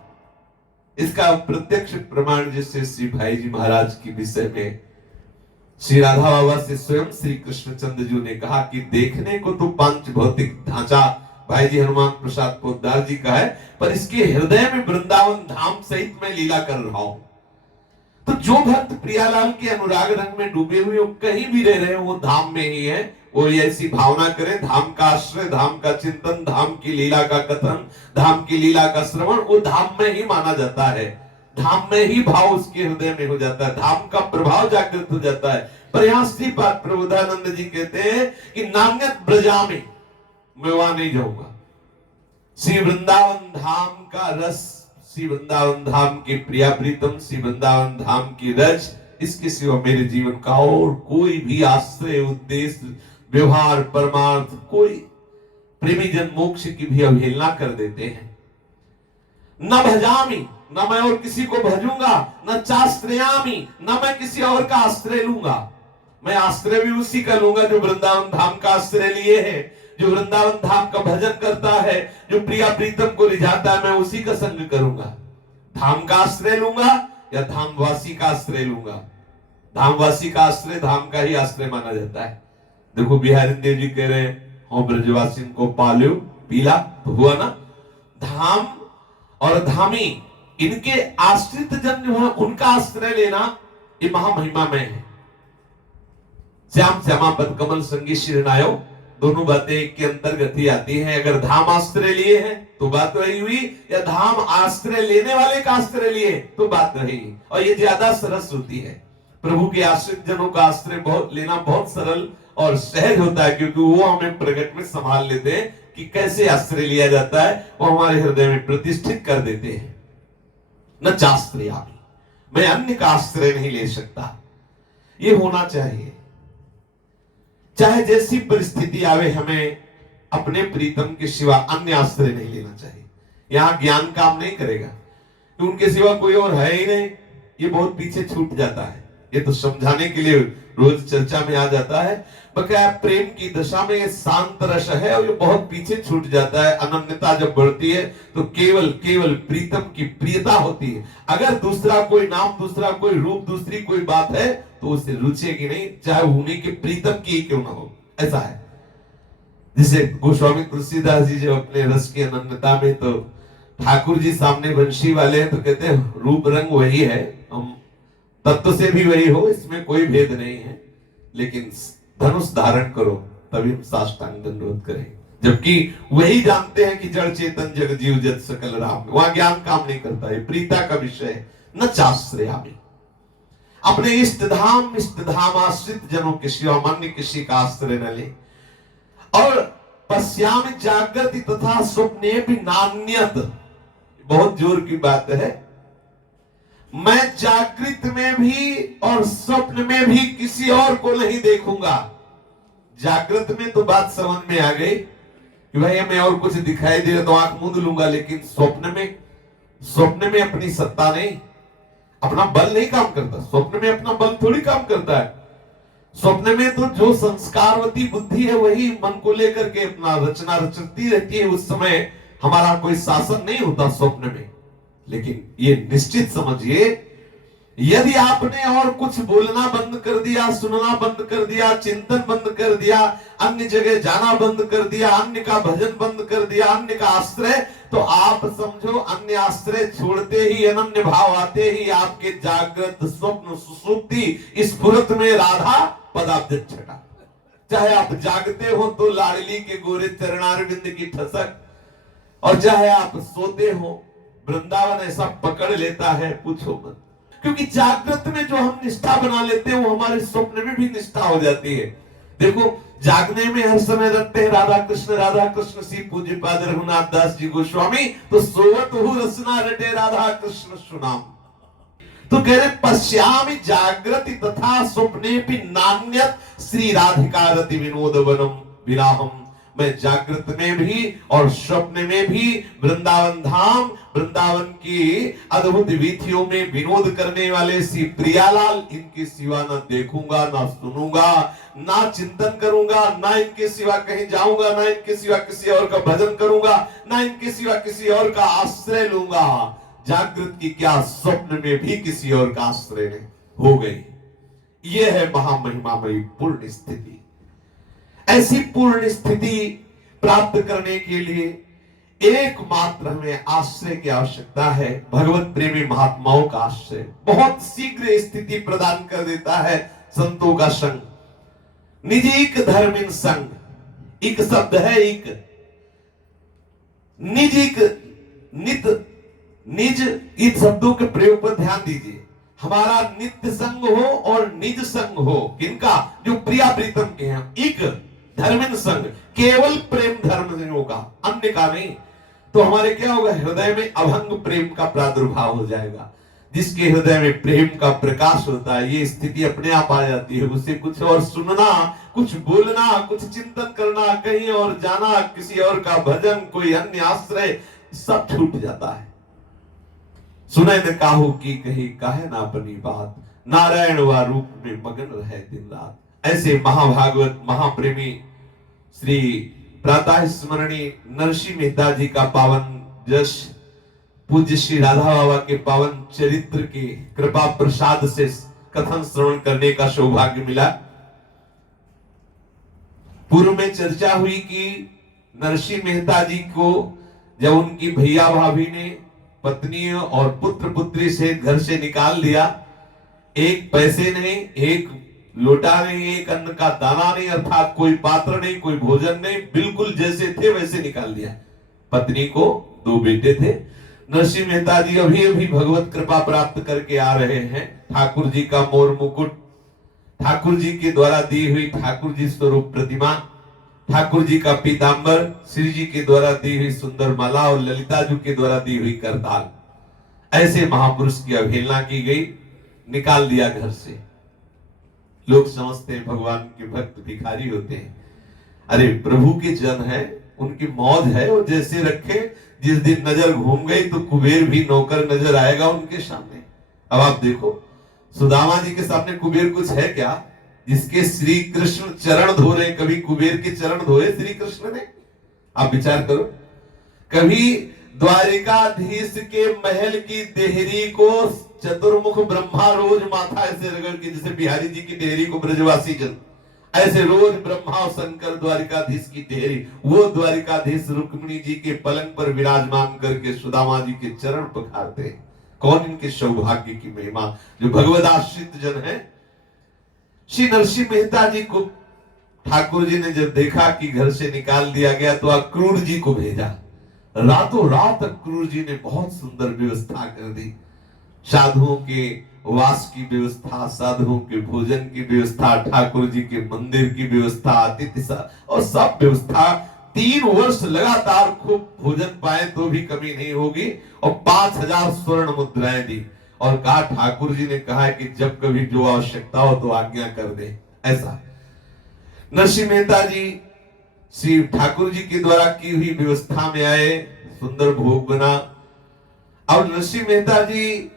इसका प्रत्यक्ष प्रमाण जिससे श्री भाई जी महाराज के विषय में श्री राधा बाबा से स्वयं श्री कृष्णचंद्र जी ने कहा कि देखने को तो पांच भौतिक ढांचा भाई जी हनुमान प्रसाद पोद्दार जी का है, पर इसके हृदय में वृंदावन धाम सहित मैं लीला कर रहा हूं। तो जो भक्त प्रियालाल के अनुराग रंग में डूबे हुए, वो कहीं भी रह रहे हैं, वो धाम में ही है। वो ऐसी भावना करें, धाम का आश्रय, धाम का चिंतन, धाम की लीला का कथन, धाम की लीला का श्रवण, वो धाम में ही माना जाता है। धाम में ही भाव उसके हृदय में हो जाता है, धाम का प्रभाव जागृत हो जाता है। पर यहाँ श्रीपाद प्रबोधानंद जी कहते हैं कि नान्यत ब्रजामि, मैं वहां नहीं जाऊंगा। श्री वृंदावन धाम का रस, श्री वृंदावन धाम की प्रिया प्रीतम, श्री वृंदावन धाम की रज, इसके सिवा मेरे जीवन का और कोई भी आश्रय, उद्देश्य, व्यवहार, परमार्थ, कोई प्रेमी जन मोक्ष की भी अवहेलना कर देते हैं। न भजामी, न मैं और किसी को भजूंगा, न चाश्रयामी, न मैं किसी और का आश्रय लूंगा। मैं आश्रय भी उसी का लूंगा जो वृंदावन धाम का आश्रय लिए है, जो वृंदावन धाम का भजन करता है, जो प्रिया प्रीतम को रिझाता है, मैं उसी का संग करूंगा। धाम का आश्रय लूंगा या धामवासी का आश्रय लूंगा। धामवासी का आश्रय धाम का ही आश्रय माना जाता है। देखो बिहारी देव जी कह रहे हैं, हो ब्रजवासी को पालो पीला, तो हुआ ना। धाम और धामी, इनके आश्रित जन जो है, उनका आश्रय लेना ये महामहिमा में है। श्याम श्यामा पद कमल संगी शिरनायो, दोनों बातें एक के अंतर्गत ही आती हैं। अगर धाम आश्रय लिए हैं तो बात वही हुई, या धाम आश्रय लेने वाले का आश्रय लिए तो बात रही। और ये ज्यादा सरस होती है। प्रभु के आश्रित जनों का आश्रय लेना बहुत सरल और सहज होता है, क्योंकि वो हमें प्रगट में संभाल लेते हैं कि कैसे आश्रय लिया जाता है, वो हमारे हृदय में प्रतिष्ठित कर देते हैं। न चाश्रयामि, मैं अन्य का आश्रय नहीं ले सकता। ये होना चाहिए, चाहे जैसी परिस्थिति आवे, हमें अपने प्रीतम के सिवा अन्य आश्रय नहीं लेना चाहिए। यहां ज्ञान काम नहीं करेगा कि उनके सिवा कोई और है ही नहीं, ये बहुत पीछे छूट जाता है। ये तो समझाने के लिए रोज चर्चा में आ जाता है। बकाया प्रेम की दशा में ये शांत रस है और ये बहुत पीछे छूट जाता है। अनन्यता जब बढ़ती है तो केवल केवल प्रीतम की प्रियता होती है। अगर दूसरा कोई नाम, दूसरा कोई रूप, दूसरी कोई बात है तो उसे रुचेगी नहीं, चाहे उन्हीं के प्रीतम की क्यों ना हो। ऐसा है। जिसे गोस्वामी तुलसीदास जी जब अपने रस की अनन्यता में, तो ठाकुर जी सामने वंशी वाले हैं तो कहते हैं रूप रंग वही है, हम तत्व से भी वही हो, इसमें कोई भेद नहीं है, लेकिन धनुष धारण करो तभी हम साष्टांग दंडवत करें। जबकि वही जानते हैं कि जड़ चेतन जग जीव जत सकल राम, वहां ज्ञान काम नहीं करता है। प्रीता का विषय न चाश्रयामि। अपने इष्ट धाम आश्रित जनों के सिवा अन्य किसी का आश्रय न ले। और पश्यामि जागृति तथा स्वप्ने भी नान्यत, बहुत जोर की बात है। मैं जागृत में भी और स्वप्न में भी किसी और को नहीं देखूंगा। जागृत में तो बात समझ में आ गई कि भाई हमें और कुछ दिखाई दे तो आंख मूंद लूंगा, लेकिन स्वप्न में अपनी सत्ता नहीं, अपना बल नहीं काम करता। स्वप्न में अपना बल थोड़ी काम करता है। स्वप्न में तो जो संस्कारवती बुद्धि है वही मन को लेकर के अपना रचना रचती रहती है। उस समय हमारा कोई शासन नहीं होता स्वप्न में। लेकिन ये निश्चित समझिए, यदि आपने और कुछ बोलना बंद कर दिया, सुनना बंद कर दिया, चिंतन बंद कर दिया, अन्य जगह जाना बंद कर दिया, अन्य का भजन बंद कर दिया, अन्य का आश्रय, तो आप समझो अन्य आश्रय छोड़ते ही, अनन्य भाव आते ही आपके जागृत स्वप्न सुषुप्ति स्फुरत में राधा पदाब्ज छटा। चाहे आप जागते हो तो लाडली के गोरे चरणारविंद की ठसक, और चाहे आप सोते हो वृंदावन ऐसा पकड़ लेता है, पूछो मत। क्योंकि जागृत में जो हम निष्ठा बना लेते हैं वो हमारे स्वप्न में भी निष्ठा हो जाती है। देखो, जागने में हर समय रखते हैं राधा कृष्ण श्री पूज्य पाद रघुनाथ दास जी गोस्वामी, तो सोवत हु रसना रटे राधा कृष्ण सुनाम। तो कह रहे पश्यामि जागृति तथा स्वप्ने भी नान्यत श्री राधिका रति विनोद वनम विराहम। मैं जागृत में भी और स्वप्न में भी वृंदावन धाम, वृंदावन की अद्भुत वीथियों में विनोद करने वाले श्री प्रियालाल, इनके सिवा ना देखूंगा, ना सुनूंगा, ना चिंतन करूंगा, ना इनके सिवा कहीं जाऊंगा, ना इनके सिवा किसी और का भजन करूंगा, ना इनके सिवा किसी और का आश्रय लूंगा। जागृत की क्या, स्वप्न में भी किसी और का आश्रय नहीं हो गई। यह है महामहिमामयी पूर्ण स्थिति। ऐसी पूर्ण स्थिति प्राप्त करने के लिए एकमात्र हमें आश्रय की आवश्यकता है। भगवत प्रेमी महात्माओं का आश्रय बहुत शीघ्र स्थिति प्रदान कर देता है। संतों का संग, निजिक धर्मिन संग, एक शब्द है एक, निजिक नित निज, इन शब्दों के प्रयोग पर ध्यान दीजिए। हमारा नित्य संग हो और निज संग हो, किनका, जो प्रिया प्रीतम के हैं। एक धर्मिन संग, केवल प्रेम धर्म से होगा, अन्य का नहीं। तो हमारे क्या होगा, हृदय में अभंग प्रेम का प्रादुर्भाव हो जाएगा। जिसके हृदय में प्रेम का प्रकाश होता है, ये स्थिति अपने आप आ जाती है। उसे कुछ और सुनना, कुछ बोलना, कुछ चिंतन करना, कहीं और जाना, किसी और का भजन, कोई अन्य आश्रय, सब छूट जाता है। सुने न काहू की कही काहे ना अपनी बात, नारायण व रूप में मगन रहे दिन रात। ऐसे महाभागवत महाप्रेमी श्री प्रातः स्मरणीय नरसिंह मेहता जी का पावन जश, पूज्य श्री राधा बाबा के पावन चरित्र के कृपा प्रसाद से कथन श्रवण करने का सौभाग्य मिला। पूर्व में चर्चा हुई कि नरसिंह मेहता जी को जब उनकी भैया भाभी ने पत्नी और पुत्र पुत्री से घर से निकाल दिया, एक पैसे नहीं, एक लोटा नहीं, एक अन्न का दाना नहीं, अर्थात कोई पात्र नहीं, कोई भोजन नहीं, बिल्कुल जैसे थे वैसे निकाल दिया। पत्नी को दो बेटे थे। नरसिंह मेहता जी अभी अभी भगवत कृपा प्राप्त करके आ रहे हैं। ठाकुर जी का मोर मुकुट, ठाकुर जी के द्वारा दी हुई ठाकुर जी स्वरूप प्रतिमा, ठाकुर जी का पीतांबर, श्री जी के द्वारा दी हुई सुंदर माला और ललिता जी के द्वारा दी हुई करताल, ऐसे महापुरुष की अवहेलना की गई, निकाल दिया घर से। लोग समझते हैं भगवान के भक्त भिखारी होते हैं। अरे प्रभु के जन है, उनकी मौज है, वो जैसे रखे। जिस दिन नजर घूम गई तो कुबेर भी नौकर नजर आएगा उनके सामने। अब आप देखो, सुदामा जी के सामने कुबेर कुछ है क्या? जिसके श्री कृष्ण चरण धो रहे, कभी कुबेर के चरण धोए श्री कृष्ण ने? आप विचार करो, कभी द्वारिकाधीश के महल की देहरी को चतुर्मुख ब्रह्मा रोज माथा ऐसे रगड़ के, जैसे बिहारी जी की देहरी को ब्रजवासी जन, ऐसे रोज ब्रह्मा और शंकर द्वारिकाधीश की देहरी, वो द्वारिकाधीश रुक्मिणी जी के पलंग पर विराजमान करके सुदामा जी के चरण पखारते। कौन इनके सौभाग्य की महिमा, जो भगवद आश्रित जन है। श्री नरसिंह मेहता जी को ठाकुर जी ने जब देखा कि घर से निकाल दिया गया, तो अक्रूर जी को भेजा। रातों रात अक्रूर जी ने बहुत सुंदर व्यवस्था कर दी। साधुओं के वास की व्यवस्था, साधुओं के भोजन की व्यवस्था, ठाकुर जी के मंदिर की व्यवस्था, अतिथि और सब व्यवस्था। 3 वर्ष लगातार खूब भोजन पाए तो भी कमी नहीं होगी, और 5000 स्वर्ण मुद्राएं दी, और कहा ठाकुर जी ने कहा है कि जब कभी जो आवश्यकता हो तो आज्ञा कर दे। ऐसा नरसिंह मेहता जी श्री ठाकुर जी के द्वारा की हुई व्यवस्था में आए, सुंदर भोग बना। अब नरसिंह मेहता जी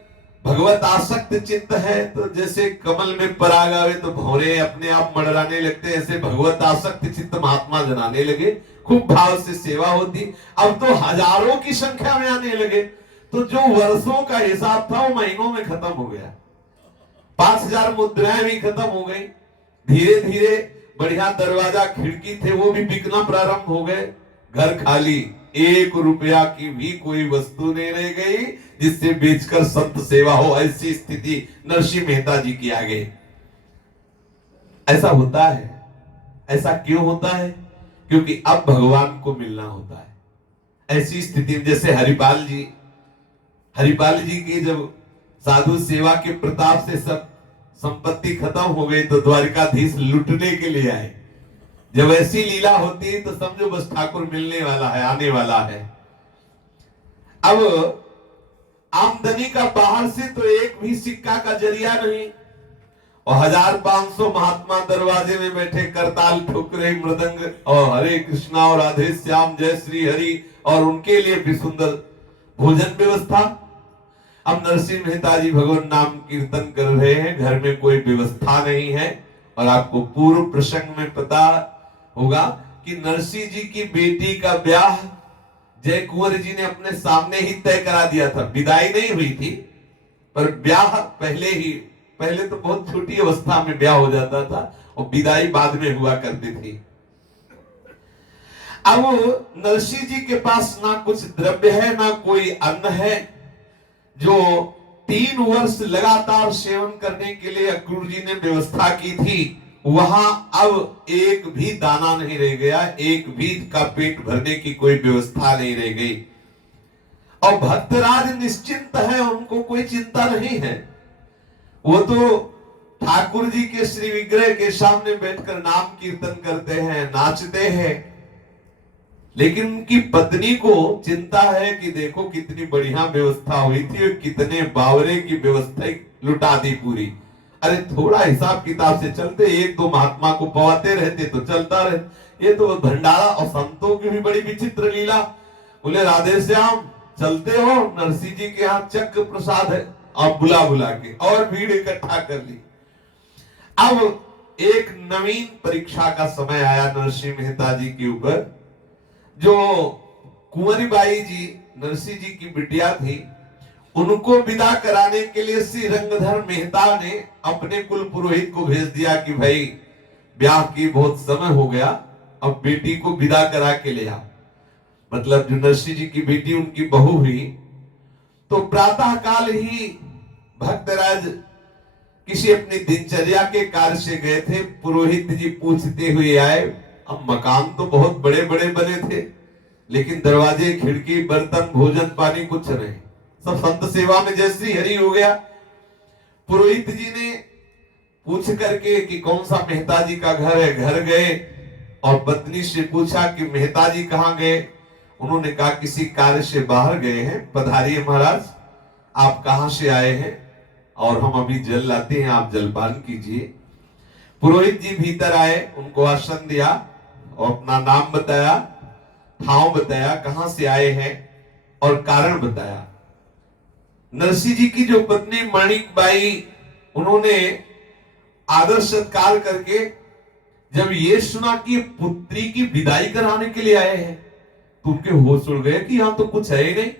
भगवत आसक्त चित्त है, तो जैसे कमल में पराग आवे तो भौरे अपने आप मडराने लगते, ऐसे भगवत आसक्त चित्त महात्मा जनाने लगे, खूब भाव से सेवा होती। अब तो हजारों की संख्या में आने लगे, तो जो वर्षों का हिसाब था वो महीनों में खत्म हो गया। 5000 मुद्राएं भी खत्म हो गई। धीरे धीरे बढ़िया दरवाजा खिड़की थे वो भी बिकना प्रारंभ हो गए। घर खाली, 1 रुपया की भी कोई वस्तु नहीं रह गई जिससे बेचकर संत सेवा हो। ऐसी स्थिति नरसिंह मेहता जी की आ गई। ऐसा होता है। ऐसा क्यों होता है? क्योंकि अब भगवान को मिलना होता है। ऐसी स्थिति में जैसे हरिपाल जी की जब साधु सेवा के प्रताप से सब संपत्ति खत्म हो गई तो द्वारिकाधीश लुटने के लिए आए। जब ऐसी लीला होती है तो समझो बस ठाकुर मिलने वाला है, आने वाला है। अब आमदनी का बाहर से तो एक भी सिक्का का जरिया नहीं, और 1500 महात्मा दरवाजे में बैठे करताल ठोक रहे, मृदंग और हरे कृष्णा और राधे श्याम जय श्री हरि, और उनके लिए भी सुंदर भोजन व्यवस्था। अब नरसिंह मेहता जी भगवान नाम कीर्तन कर रहे हैं, घर में कोई व्यवस्था नहीं है। और आपको पूर्व प्रसंग में पता होगा कि नरसिंह जी की बेटी का ब्याह जय कुंवर जी ने अपने सामने ही तय करा दिया था। विदाई नहीं हुई थी, पर ब्याह पहले तो बहुत छोटी अवस्था में ब्याह हो जाता था और विदाई बाद में हुआ करती थी। अब नरसिंह जी के पास ना कुछ द्रव्य है, ना कोई अन्न है। जो 3 वर्ष लगातार सेवन करने के लिए अक्रूर जी ने व्यवस्था की थी, वहां अब एक भी दाना नहीं रह गया, एक भी का पेट भरने की कोई व्यवस्था नहीं रह गई। और भक्तराज निश्चिंत है, उनको कोई चिंता नहीं है। वो तो ठाकुर जी के श्री विग्रह के सामने बैठकर नाम कीर्तन करते हैं, नाचते हैं। लेकिन उनकी पत्नी को चिंता है कि देखो कितनी बढ़िया व्यवस्था हुई थी और कितने बावरे की व्यवस्था लुटा दी पूरी। अरे थोड़ा हिसाब किताब से चलते, 1-2 महात्मा को पवाते रहते तो चलता रहे। ये तो भंडारा, और संतों की भी बड़ी विचित्र लीला। बोले राधे श्याम चलते हो, नरसिंह जी के यहाँ चक्र प्रसाद है, आप बुला के और भीड़ इकट्ठा कर ली। अब एक नवीन परीक्षा का समय आया नरसिंह मेहता जी के ऊपर। जो कुंवरी बाई जी नरसिंह जी की बिटिया थी, उनको विदा कराने के लिए श्री रंगधर मेहता ने अपने कुल पुरोहित को भेज दिया कि भाई ब्याह की बहुत समय हो गया, अब बेटी को विदा करा के ले आ। मतलब जो नरसिंह जी की बेटी उनकी बहू हुई, तो प्रातः काल ही भक्तराज किसी अपनी दिनचर्या के कार्य से गए थे। पुरोहित जी पूछते हुए आए। अब मकान तो बहुत बड़े बड़े बने थे, लेकिन दरवाजे खिड़की बर्तन भोजन पानी कुछ नहीं, सब संत सेवा में जय श्री हरि हो गया। पुरोहित जी ने पूछ करके कि कौन सा मेहता जी का घर है, घर गए और पत्नी से पूछा कि मेहता जी कहाँ गए। उन्होंने कहा किसी कार्य से बाहर गए हैं, पधारिए महाराज, आप कहां से आए हैं और हम अभी जल लाते हैं, आप जलपान कीजिए। पुरोहित जी भीतर आए, उनको आसन दिया और अपना नाम बताया, ठाव बताया, कहां से आए हैं और कारण बताया। नरसिंह जी की जो पत्नी माणिक बाई, उन्होंने आदर सत्कार करके जब ये सुना कि पुत्री की विदाई कराने के लिए आए हैं, तो उनके होश उड़ गए कि यहां तो कुछ है ही नहीं,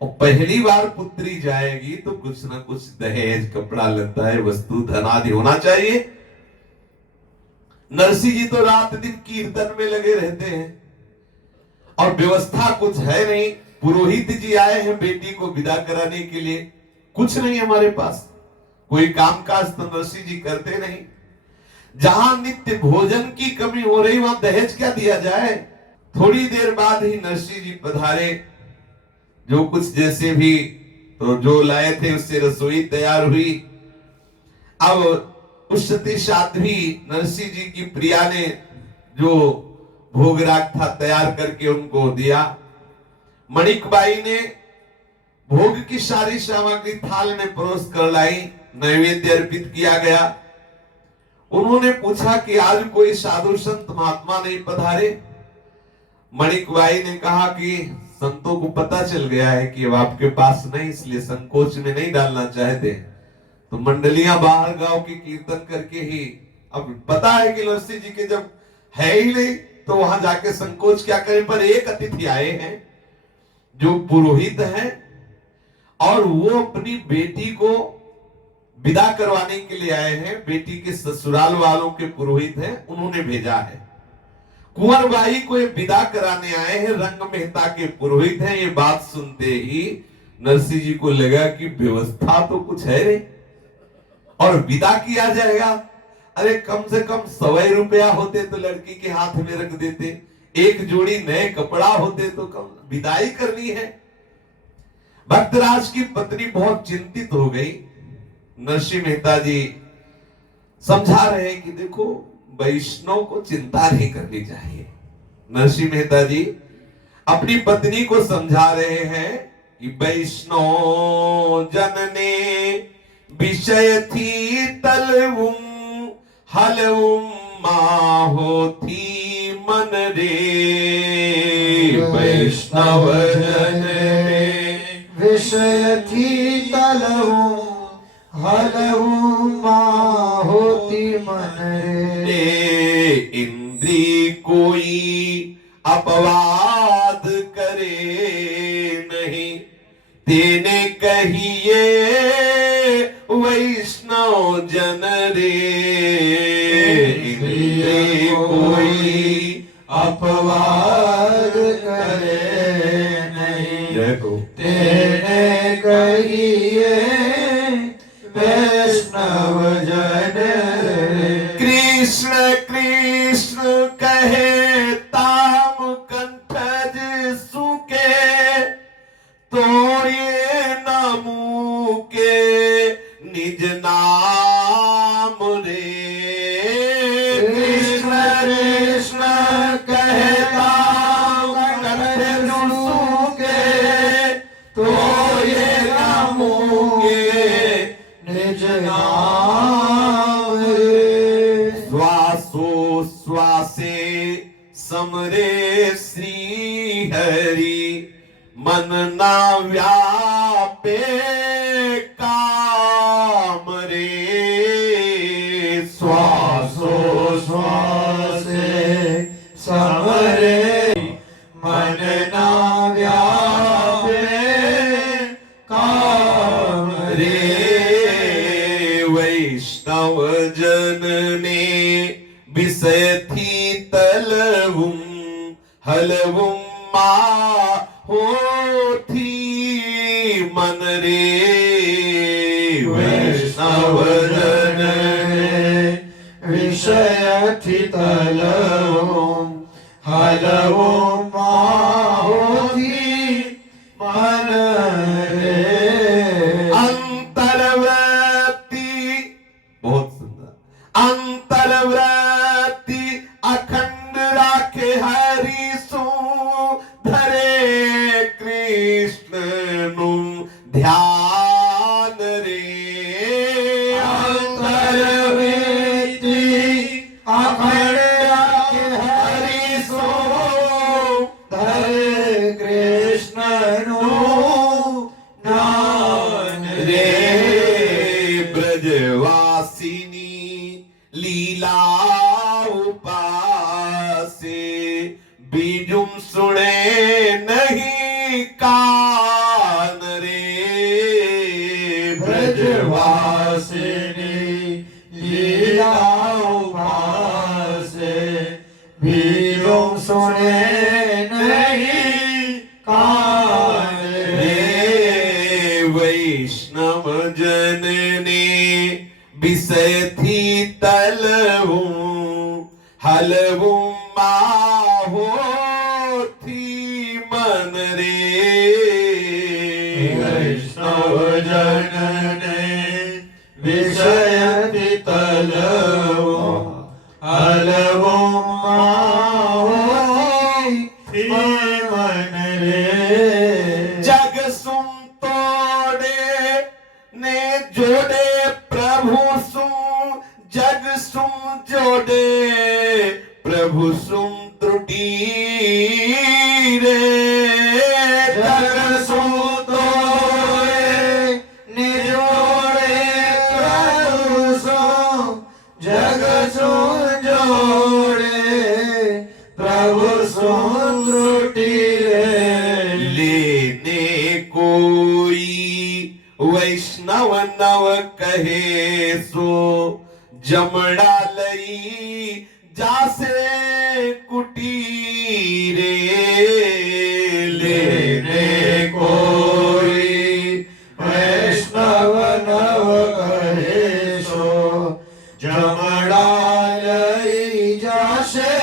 और पहली बार पुत्री जाएगी तो कुछ ना कुछ दहेज, कपड़ा लत्ता है, वस्तु धन आदि होना चाहिए। नरसिंह जी तो रात दिन कीर्तन में लगे रहते हैं और व्यवस्था कुछ है नहीं। पुरोहित जी आए हैं बेटी को विदा कराने के लिए, कुछ नहीं हमारे पास, कोई कामकाज तो नरसिंह जी करते नहीं। जहां नित्य भोजन की कमी हो रही वहां दहेज क्या दिया जाए। थोड़ी देर बाद ही नरसिंह जी पधारे, जो कुछ जैसे भी तो जो लाए थे उससे रसोई तैयार हुई अब उस सती साध्वी नरसिंह जी की प्रिया ने जो भोग राग था तैयार करके उनको दिया। मणिकबाई ने भोग की सारी सामग्री थाल में परोस कर लाई, नैवेद्य अर्पित किया गया। उन्होंने पूछा कि आज कोई साधु संत महात्मा नहीं पधारे। मणिकबाई ने कहा कि संतों को पता चल गया है कि अब आपके पास नहीं, इसलिए संकोच में नहीं डालना चाहते, तो मंडलियां बाहर गांव की कीर्तन करके ही, अब पता है कि नरसिंह जी के जब है ही नहीं तो वहां जाके संकोच क्या करें। पर एक अतिथि आए हैं जो पुरोहित हैं और वो अपनी बेटी को विदा करवाने के लिए आए हैं। बेटी के ससुराल वालों के पुरोहित हैं, उन्होंने भेजा है। कुंवर बाई को ये विदा कराने आए हैं, रंग मेहता के पुरोहित हैं। ये बात सुनते ही नरसिंह जी को लगा कि व्यवस्था तो कुछ है नहीं और विदा किया जाएगा। अरे कम से कम 100 रुपया होते तो लड़की के हाथ में रख देते, एक जोड़ी नए कपड़ा होते तो कम विदाई करनी है। भक्तराज की पत्नी बहुत चिंतित हो गई। नरसिंह मेहता जी समझा रहे कि देखो वैष्णव को चिंता नहीं करनी चाहिए। नरसिंह मेहता जी अपनी पत्नी को समझा रहे हैं कि वैष्णव जनने विषय थी तलवुम हलवुम माहोथी मन रे। वैष्णव जनने विषय थी तलवुम हलवुम माहोती मन रे। इंद्री कोई अपवाद करे नहीं, तेने कहिए वैष्णव जन रे। इंद्री कोई अपवाद करे नहीं, देखो तेने कहिए वैष्णव जन रे। कृष्ण कृष्ण कहे ताम कंठज सुके, तो ये नामू के निज नाम रे। कृष्ण कृष्ण कहे ताम कंठज सुके, तो ये नामू के निज नाम रे। श्वासो श्वासे समरे श्री हरि, मन ना व्यापे काम रे। श्वासो श्वासे समरे, मन ना व्यापे काम रे। वैष्णव जनने विषय थी तलवुम हलवुम माहोथी मन रे। वैष्णव जनने विषय थी तलवुम हलवुम माहोती मन रे। अंतर्वृत्ति, बहुत सुंदर, अंतर्वृत्ति अखंड राखे हरि सु धरे। कृष्ण नु ध्यान रे। अंतर्वृत्ति अखंड राखे हरि सो धरे। कृष्ण नु ध्यान रे ब्रजवासिनी लीला उपासे, बीजुम सुने नहीं कान रे। ब्रजवासिनी लीला उपासे, बीजुम सुने नहीं कान रे। वैष्णव जनने विषय थी तलवुम हलवुम माहोथी मन रे। वैष्णव जनने विषय मानव कहे सो जमड़ा लई जासे कुटीरे लेने कोई वैष्णव नव कहे सो जमड़ा लई जासे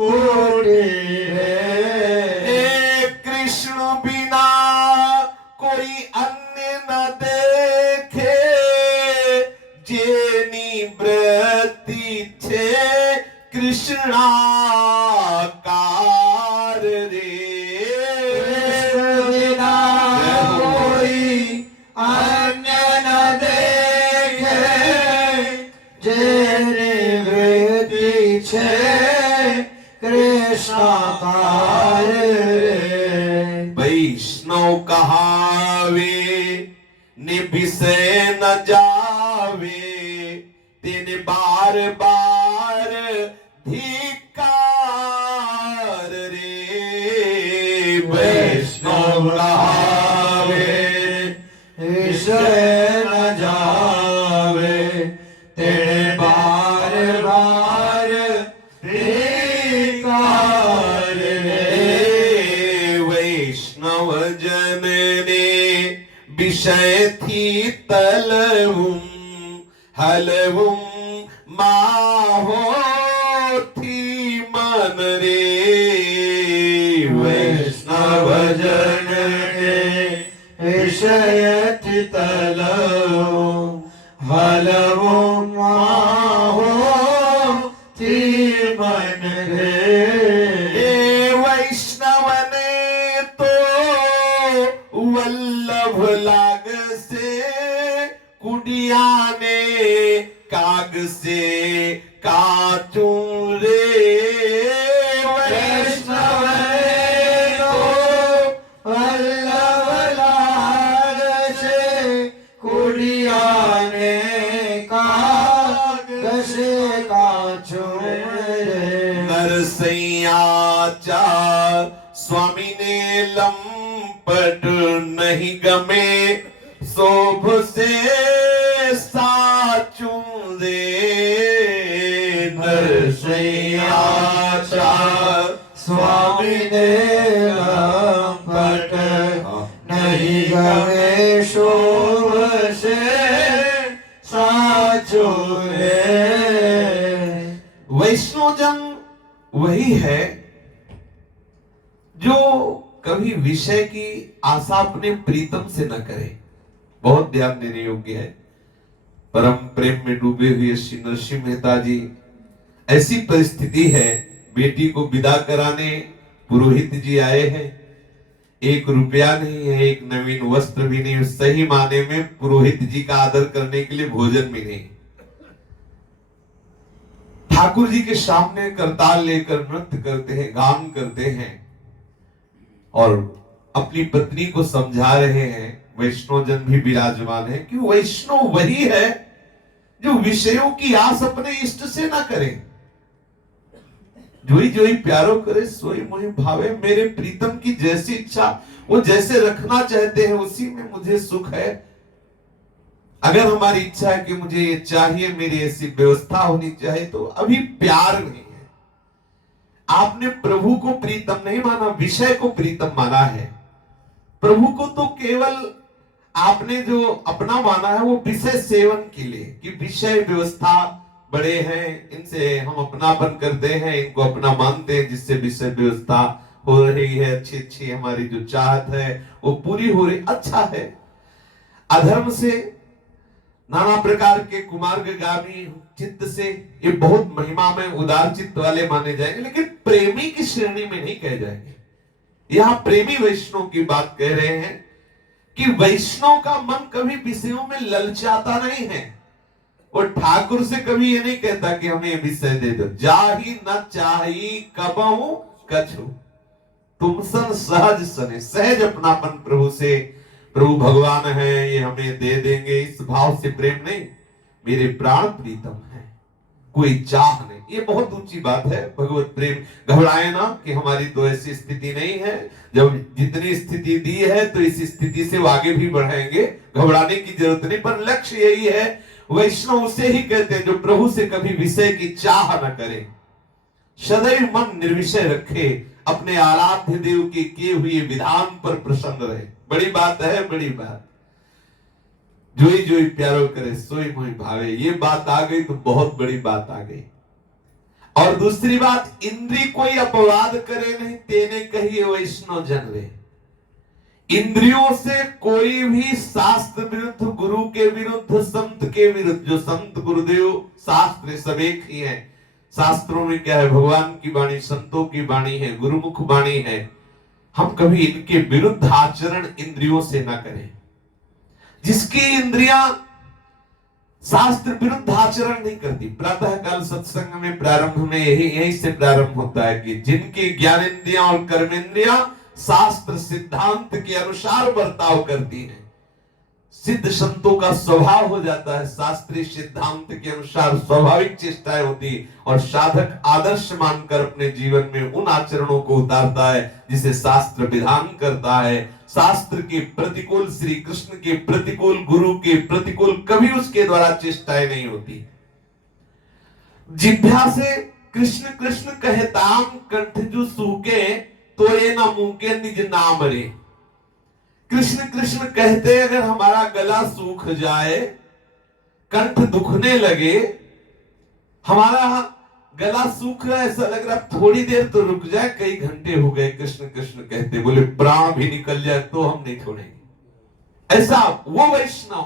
कुटीरे। कृष्ण बिना कोई अन्य न देखे जेनी व्रति छे कृष्णाकार रे। बिना कोई अन्य न देखे जेनी वृत्ति छे कृष्णाकार रे। वैष्णव कहावे ने विषय न जावे तेने बार बार धिकार रे। वैष्णव कहावे विषय न जावे तेरे बार बार धिक्कार रे। वैष्णव जन ने विषय थी तलवुम हलवुम माहो थी मन रे। वैष्णव जन ने विषय तलवो हलवो माहो थी मन रे। वैष्णव ने तो वल्लभ लाग से कुडिया ने काग से काचू रे। वैष्णव ने तो वल्लभ लाग से कुड़िया ने काग से काचू रे। नरसैया चा स्वामी ने लंपट नहीं गमे शोभ से साचू रे। नरसैया चा स्वामी ने लंपट नहीं गमे शोभ से साचो रे। वैष्णवजन वही है जो कभी विषय की आशा अपने प्रीतम से न करे। बहुत ध्यान देने योग्य है। परम प्रेम में डूबे हुए श्री नरसिंह मेहता जी, ऐसी परिस्थिति है, बेटी को विदा कराने पुरोहित जी आए हैं। 1 रुपया नहीं है, एक नवीन वस्त्र भी नहीं, सही माने में पुरोहित जी का आदर करने के लिए भोजन भी नहीं। ठाकुर जी के सामने करताल लेकर नृत्य करते हैं, गान करते हैं और अपनी पत्नी को समझा रहे हैं। वैष्णवजन भी विराजमान है कि वैष्णव वही है जो विषयों की आस अपने इष्ट से ना करे। जोई जोई प्यारो करे सोई मोहि भावे। मेरे प्रीतम की जैसी इच्छा वो जैसे रखना चाहते हैं उसी में मुझे सुख है। अगर हमारी इच्छा है कि मुझे ये चाहिए, मेरी ऐसी व्यवस्था होनी चाहिए, तो अभी प्यार नहीं है। आपने प्रभु को प्रीतम नहीं माना, विषय को प्रीतम माना है। प्रभु को तो केवल आपने जो अपना माना है वो विषय सेवन के लिए, कि विषय व्यवस्था बड़े हैं, इनसे हम अपनापन करते हैं, इनको अपना मानते हैं, जिससे विषय व्यवस्था हो रही है, अच्छी अच्छी हमारी जो चाहत है वो पूरी हो रही, अच्छा है। अधर्म से, नाना प्रकार के कुमार्गामी चित्त से ये बहुत महिमा में उदार चित्त वाले माने जाएंगे, लेकिन प्रेमी की श्रेणी में नहीं कहे जाएंगे। यहां प्रेमी वैष्णव की बात कह रहे हैं कि वैष्णव का मन कभी विषयों में ललचाता नहीं है। और ठाकुर से कभी ये नहीं कहता कि हमें ये विषय दे दो। जाही न चाही कबहू कछु तुम सन सहज सने। सहज अपनापन प्रभु से, प्रभु भगवान है ये हमें दे देंगे, इस भाव से प्रेम नहीं। मेरे प्राण प्रीतम है, कोई चाह नहीं। ये बहुत ऊंची बात है। भगवत प्रेम घबराए ना कि हमारी तो ऐसी स्थिति नहीं है, जब जितनी स्थिति दी है तो इस स्थिति से वो आगे भी बढ़ाएंगे, घबराने की जरूरत नहीं। पर लक्ष्य यही है, वैष्णव उसे ही कहते हैं जो प्रभु से कभी विषय की चाह न करे, सदैव मन निर्विषय रखे, अपने आराध्य देव के किए हुए विधान पर प्रसन्न रहे। बड़ी बात है, बड़ी बात। जोई जोई प्यारो करे सोई मोहि भावे, ये बात आ गई तो बहुत बड़ी बात आ गई। और दूसरी बात, इंद्री कोई अपवाद करे नहीं, तेने कहिए वैष्णव जन रे। इंद्रियों से कोई भी शास्त्र विरुद्ध, गुरु के विरुद्ध, संत के विरुद्ध, जो संत गुरुदेव शास्त्र सब एक ही है। शास्त्रों में क्या है, भगवान की वाणी, संतों की वाणी है, गुरुमुख वाणी है। हम कभी इनके विरुद्ध आचरण इंद्रियों से ना करें। जिसकी इंद्रियां शास्त्र विरुद्ध आचरण नहीं करती, प्रातः काल सत्संग में प्रारंभ में यही से प्रारंभ होता है कि जिनकी ज्ञानेंद्रियां और कर्मेंद्रियां शास्त्र सिद्धांत के अनुसार बर्ताव करती हैं, सिद्ध संतों का स्वभाव हो जाता है, शास्त्रीय सिद्धांत के अनुसार स्वाभाविक चेष्टाएं होती, और साधक आदर्श मानकर अपने जीवन में उन आचरणों को उतारता है जिसे शास्त्र विधान करता है। शास्त्र के प्रतिकूल, श्री कृष्ण के प्रतिकूल, गुरु के प्रतिकूल कभी उसके द्वारा चेष्टाएं नहीं होती। जिभ्या से कृष्ण कृष्ण कहताम, कंठजु सूके तो ये ना मुंह के निज नाम रे। कृष्ण कृष्ण कहते अगर हमारा गला सूख जाए, कंठ दुखने लगे, हमारा गला सूख रहा है, ऐसा लग रहा थोड़ी देर तो रुक जाए, कई घंटे हो गए कृष्ण कृष्ण कहते, बोले प्राण भी निकल जाए तो हम नहीं छोड़ेंगे। ऐसा वो वैष्णव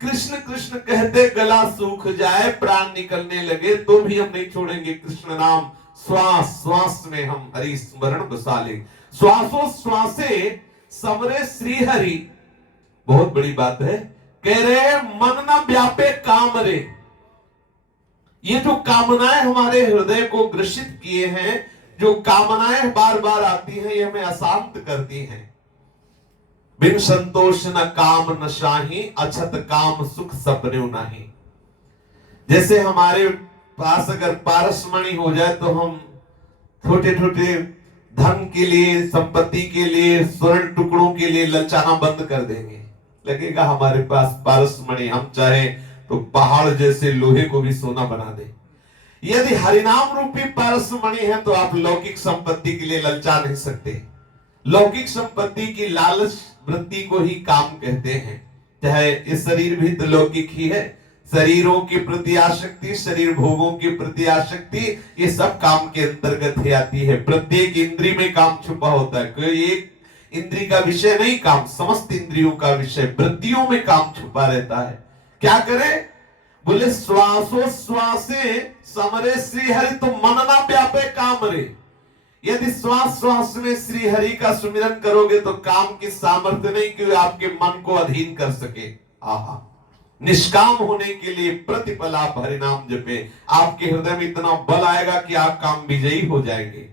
कृष्ण कृष्ण कहते गला सूख जाए, प्राण निकलने लगे तो भी हम नहीं छोड़ेंगे कृष्ण नाम। श्वास श्वास में हम हरि स्मरण बसा ले, श्वासों श्वासे समरे श्री हरि। बहुत बड़ी बात है, कह रहे मन न व्यापे काम रे। ये जो कामनाएं हमारे हृदय को ग्रसित किए हैं, जो कामनाएं बार बार आती हैं, ये हमें अशांत करती हैं। बिन संतोष न काम न शाही, अछत काम सुख सपने नहीं। जैसे हमारे पास अगर पारसमणि हो जाए तो हम छोटे छोटे धन के लिए, संपत्ति के लिए, स्वर्ण टुकड़ों के लिए ललचाना बंद कर देंगे। लगेगा हमारे पास पारसमणि, हम चाहे तो पहाड़ जैसे लोहे को भी सोना बना दे। यदि हरिनाम रूपी पारसमणि है तो आप लौकिक संपत्ति के लिए ललचा नहीं सकते। लौकिक संपत्ति की लालच वृत्ति को ही काम कहते हैं। चाहे इस शरीर भी तो लौकिक ही है, शरीरों के प्रति आसक्ति, शरीर भोगों के प्रति आसक्ति, ये सब काम के अंतर्गत ही आती है। प्रत्येक इंद्री में काम छुपा होता है, कोई एक इंद्री का विषय नहीं काम, समस्त इंद्रियों का विषय, वृत्तियों में काम छुपा रहता है। क्या करे, बोले श्वासो श्वासे समरे श्री हरि, तो मन ना व्यापे काम रे। यदि श्वास श्वास में श्री हरि का सुमिरन करोगे तो काम की सामर्थ्य नहीं कि आपके मन को अधीन कर सके। आहा, निष्काम होने के लिए प्रतिपल आप हरिनाम जपे, आपके हृदय में इतना बल आएगा कि आप काम विजयी हो जाएंगे।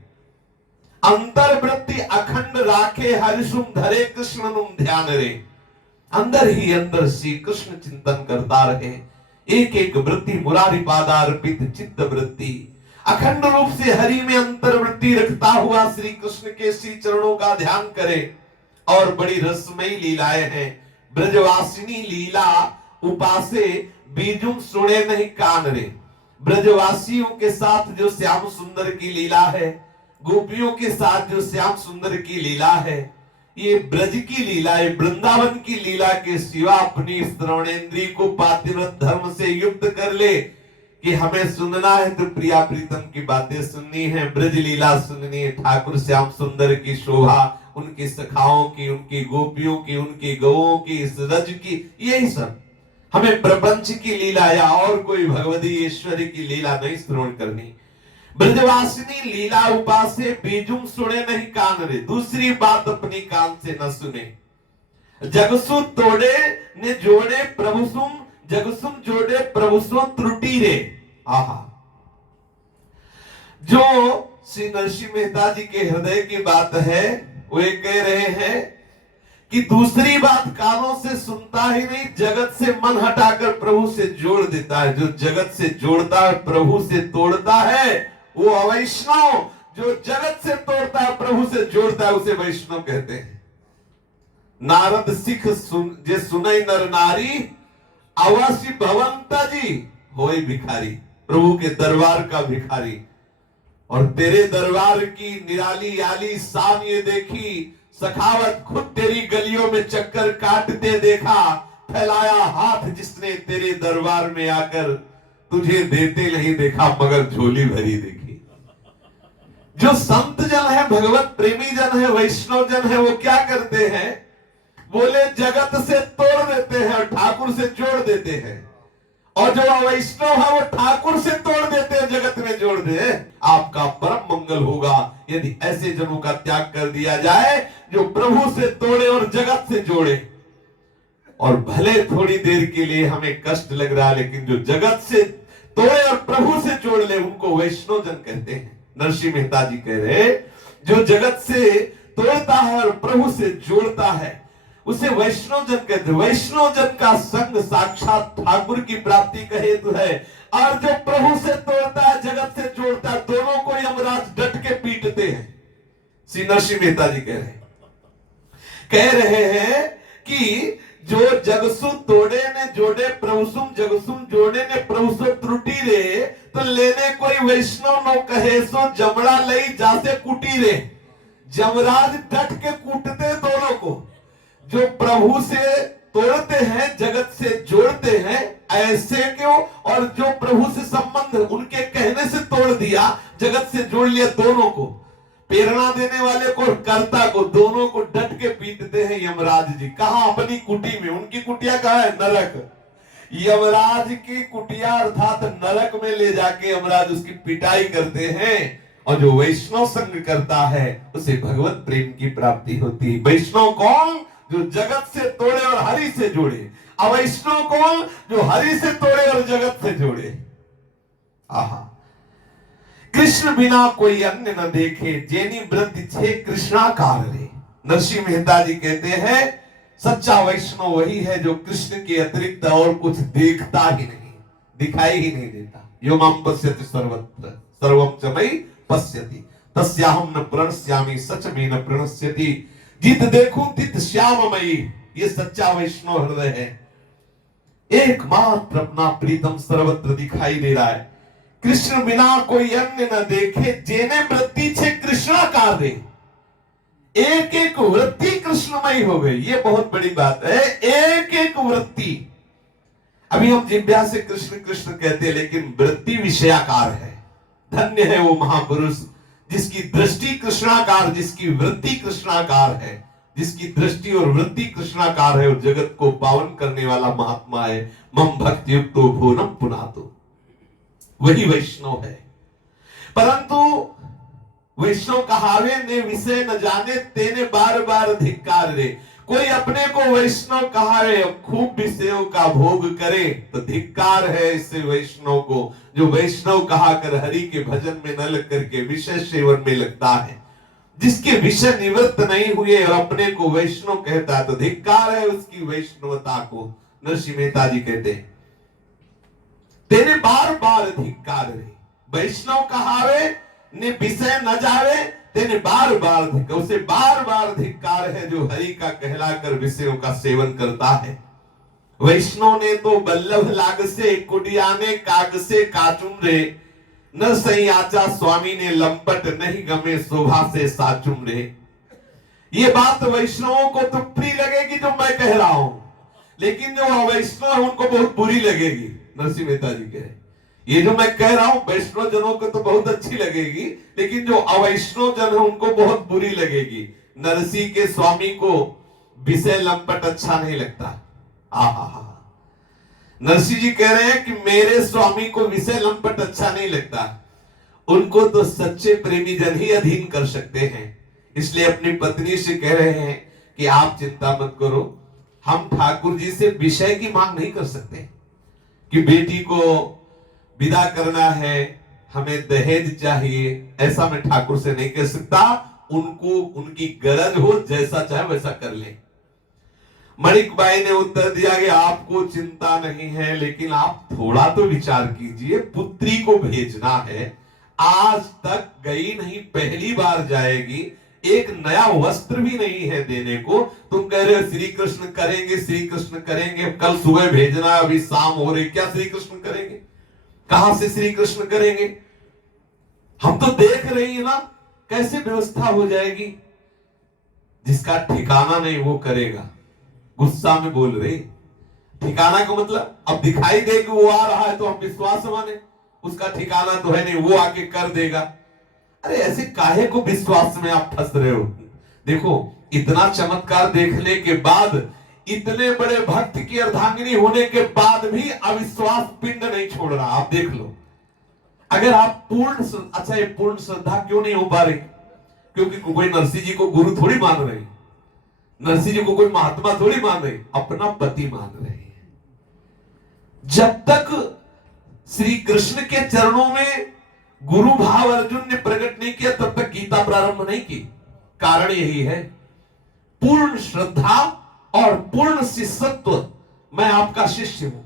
अंतर वृत्ति अखंड राखे, हरिसुम धरे कृष्ण नुम ध्यान रे। अंदर ही अंदर श्री कृष्ण चिंतन करता रहे, एक एक वृत्ति मुरारी पादार्पित चित्त वृत्ति, अखंड रूप से हरि में अंतर वृत्ति रखता हुआ श्री कृष्ण के श्री चरणों का ध्यान करे। और बड़ी रसमयी लीलाएं हैं। ब्रजवासिनी लीला उपासे बीजुम सुने नहीं कान रे। ब्रजवासियों के साथ जो श्याम सुंदर की लीला है, गोपियों के साथ जो श्याम सुंदर की लीला है, ये ब्रज की लीला है, वृंदावन की लीला के सिवा अपनी श्रवणेन्द्रिय को पातिव्रत धर्म से युक्त कर ले कि हमें सुनना है तो प्रिया प्रीतम की बातें सुननी है, ब्रज लीला सुननी है, ठाकुर श्याम सुंदर की शोभा, उनकी सखाओं की, उनकी गोपियों की, उनकी गौओं की, इस रज की, यही सब। हमें प्रपंच की लीला या और कोई भगवती ईश्वरी की लीला नहीं श्रवण करनी। ब्रजवासिनी लीला उपासे बीजुम सुने नहीं कान रे। दूसरी बात अपनी कान से न सुने। जगसु तोड़े ने जोड़े प्रभुसुम, जगसुम जोड़े प्रभुसुम त्रुटि रे। आहा, जो श्री नरसिंह मेहता जी के हृदय की बात है, वो ये कह रहे हैं कि दूसरी बात कानों से सुनता ही नहीं, जगत से मन हटाकर प्रभु से जोड़ देता है। जो जगत से जोड़ता है प्रभु से तोड़ता है वो अवैष्णव। जो जगत से तोड़ता है प्रभु से जोड़ता है उसे वैष्णव कहते हैं। नारद सिख जे सुनई नर नारी, अवश्य भवंता जी होए भिखारी। प्रभु के दरबार का भिखारी। और तेरे दरबार की निराली आली शान ये देखी, सखावत खुद तेरी गलियों में चक्कर काटते देखा। फैलाया हाथ जिसने तेरे दरबार में आकर, तुझे देते नहीं देखा मगर झोली भरी देखी। जो संत जन है, भगवत प्रेमी जन है, वैष्णव जन है, वो क्या करते हैं? बोले जगत से तोड़ देते हैं और ठाकुर से जोड़ देते हैं। और जो वैष्णव है वो ठाकुर से तोड़ देते हैं, जगत में जोड़ दे। आपका परम मंगल होगा यदि ऐसे जनों का त्याग कर दिया जाए जो प्रभु से तोड़े और जगत से जोड़े। और भले थोड़ी देर के लिए हमें कष्ट लग रहा है, लेकिन जो जगत से तोड़े और प्रभु से जोड़ ले उनको वैष्णव जन कहते हैं। नरसिंह मेहता जी कह रहे, जो जगत से तोड़ता है और प्रभु से जोड़ता है उसे वैष्णव जन कहते हैं। वैष्णव जन का संग साक्षात ठाकुर की प्राप्ति का हेतु है। और जो प्रभु से तोड़ता है, जगत से जोड़ता है, दोनों को यमराज डट के पीटते हैं। श्री नरसिंह मेहता जी कह रहे हैं कि जो जगसु तोड़े ने जोड़े प्रभुसुम, जगसुम जोड़े ने प्रभुसु त्रुटि रे, तो लेने कोई वैष्णव नो कहे सो जमड़ा लई जासे कुटी रे। जमराज डट के कूटते दोनों को। जो प्रभु से तोड़ते हैं, जगत से जोड़ते हैं, ऐसे क्यों? और जो प्रभु से संबंध उनके कहने से तोड़ दिया, जगत से जोड़ लिया, दोनों को, प्रेरणा देने वाले को और कर्ता को, दोनों को डट के पीटते हैं यमराज जी। कहां? अपनी कुटी में। उनकी कुटिया कहां है? नरक। यमराज की कुटिया अर्थात नरक में ले जाके यमराज उसकी पिटाई करते हैं। और जो वैष्णव संग करता है उसे भगवत प्रेम की प्राप्ति होती है। वैष्णव कौन? जो जगत से तोड़े और हरि से जोड़े। अवैष्णव कौन? जो हरि से तोड़े और जगत से जोड़े। आहा, कृष्ण बिना कोई अन्य न देखे, जेनी वृत्ति छे कृष्णाकार रे। नरसिंह मेहता जी कहते हैं सच्चा वैष्णव वही है जो कृष्ण के अतिरिक्त और कुछ देखता ही नहीं, दिखाई ही नहीं देता। यो माम पश्यति सर्वत्र सर्वम च मयि पश्यति तस्याहं न प्रणश्यामि सच में न प्रणश्यति। जित देखूं तित श्याममयी, ये सच्चा वैष्णव हृदय है। एकमात्र अपना प्रीतम सर्वत्र दिखाई दे रहा है। कृष्ण बिना कोई अन्य न देखे, जेने वृत्ति छे कृष्णाकार रे। एक एक वृत्ति कृष्णमयी हो गई। ये बहुत बड़ी बात है। एक एक वृत्ति, अभी हम जिह्वा से कृष्ण कृष्ण कहते हैं, लेकिन वृत्ति विषयाकार है। धन्य है वो महापुरुष जिसकी दृष्टि कृष्णाकार, जिसकी वृत्ति कृष्णाकार है, जिसकी दृष्टि और वृत्ति कृष्णाकार है और जगत को पावन करने वाला महात्मा है। मम भक्ति युक्तो भुवनम पुनातो, वही वैष्णव है। परंतु वैष्णव कहावे ने विषय न जाने, तेने बार बार धिक्कार रे। कोई अपने को वैष्णव कहावे, खूब विषयों का भोग करे तो धिक्कार है इससे वैष्णव को, जो वैष्णव कहा कर हरि के भजन में न लग करके विषय सेवन में लगता है। जिसके विषय निवृत्त नहीं हुए और अपने को वैष्णव कहता है तो धिक्कार है उसकी वैष्णवता को। नरसिंह मेहता जी कहते हैं तेने बार बार धिक्कार रे। वैष्णव कहावे ने विषय न जावे, तेने बार बार धिक्कार, उसे बार बार धिक्कार है जो हरि का कहलाकर विषयों का सेवन करता है। वैष्णव ने तो बल्लभ लाग से कुडियाने काग से काचुम रे, न सही आचा स्वामी ने लंपट नहीं गमे शोभा से साचुम रे। ये बात वैष्णवों को तो प्रिय लगेगी जो मैं कह रहा हूं, लेकिन जो अवैष्णव है उनको बहुत बुरी लगेगी। नरसिंह मेहता जी कह रहे ये जो मैं कह रहा हूं वैष्णव जनों को तो बहुत अच्छी लगेगी, लेकिन जो अवैष्णव जन है उनको बहुत बुरी लगेगी। नरसिंह के स्वामी को विषय लंपट अच्छा नहीं लगता। आहा, नरसिंह जी कह रहे हैं कि मेरे स्वामी को विषय लंपट अच्छा नहीं लगता, उनको तो सच्चे प्रेमी जन ही अधीन कर सकते हैं। इसलिए अपनी पत्नी से कह रहे हैं कि आप चिंता मत करो, हम ठाकुर जी से विषय की मांग नहीं कर सकते कि बेटी को विदा करना है, हमें दहेज चाहिए, ऐसा मैं ठाकुर से नहीं कह सकता। उनको उनकी गरज हो, जैसा चाहे वैसा कर ले। मणिकबाई ने उत्तर दिया कि आपको चिंता नहीं है, लेकिन आप थोड़ा तो विचार कीजिए, पुत्री को भेजना है, आज तक गई नहीं, पहली बार जाएगी, एक नया वस्त्र भी नहीं है देने को, तुम कह रहे हो श्री कृष्ण करेंगे, श्री कृष्ण करेंगे, कल सुबह भेजना, अभी शाम हो रही, क्या श्री कृष्ण करेंगे? कहां से श्री कृष्ण करेंगे? हम तो देख रहे हैं ना कैसे व्यवस्था हो जाएगी। जिसका ठिकाना नहीं वो करेगा, गुस्सा में बोल रहे। ठिकाना का मतलब अब दिखाई दे कि वो आ रहा है तो हम विश्वास माने, उसका ठिकाना तो है नहीं, वो आके कर देगा। अरे ऐसे काहे को विश्वास में आप फंस रहे हो? देखो इतना चमत्कार देखने के बाद, इतने बड़े भक्त की अर्धांगिनी होने के बाद भी अविश्वास पिंड नहीं छोड़ रहा। आप देख लो, अगर आप अच्छा ये पूर्ण श्रद्धा क्यों नहीं हो पा रही? क्योंकि कोई नरसिंह जी को गुरु थोड़ी मान रहे, नरसिंह जी को कोई महात्मा थोड़ी मान रहे, अपना पति मान रहे हैं। जब तक श्री कृष्ण के चरणों में गुरु भाव अर्जुन ने प्रकट नहीं किया, तब तक गीता प्रारंभ नहीं की। कारण यही है, पूर्ण श्रद्धा और पूर्ण शिष्यत्व। मैं आपका शिष्य हूं,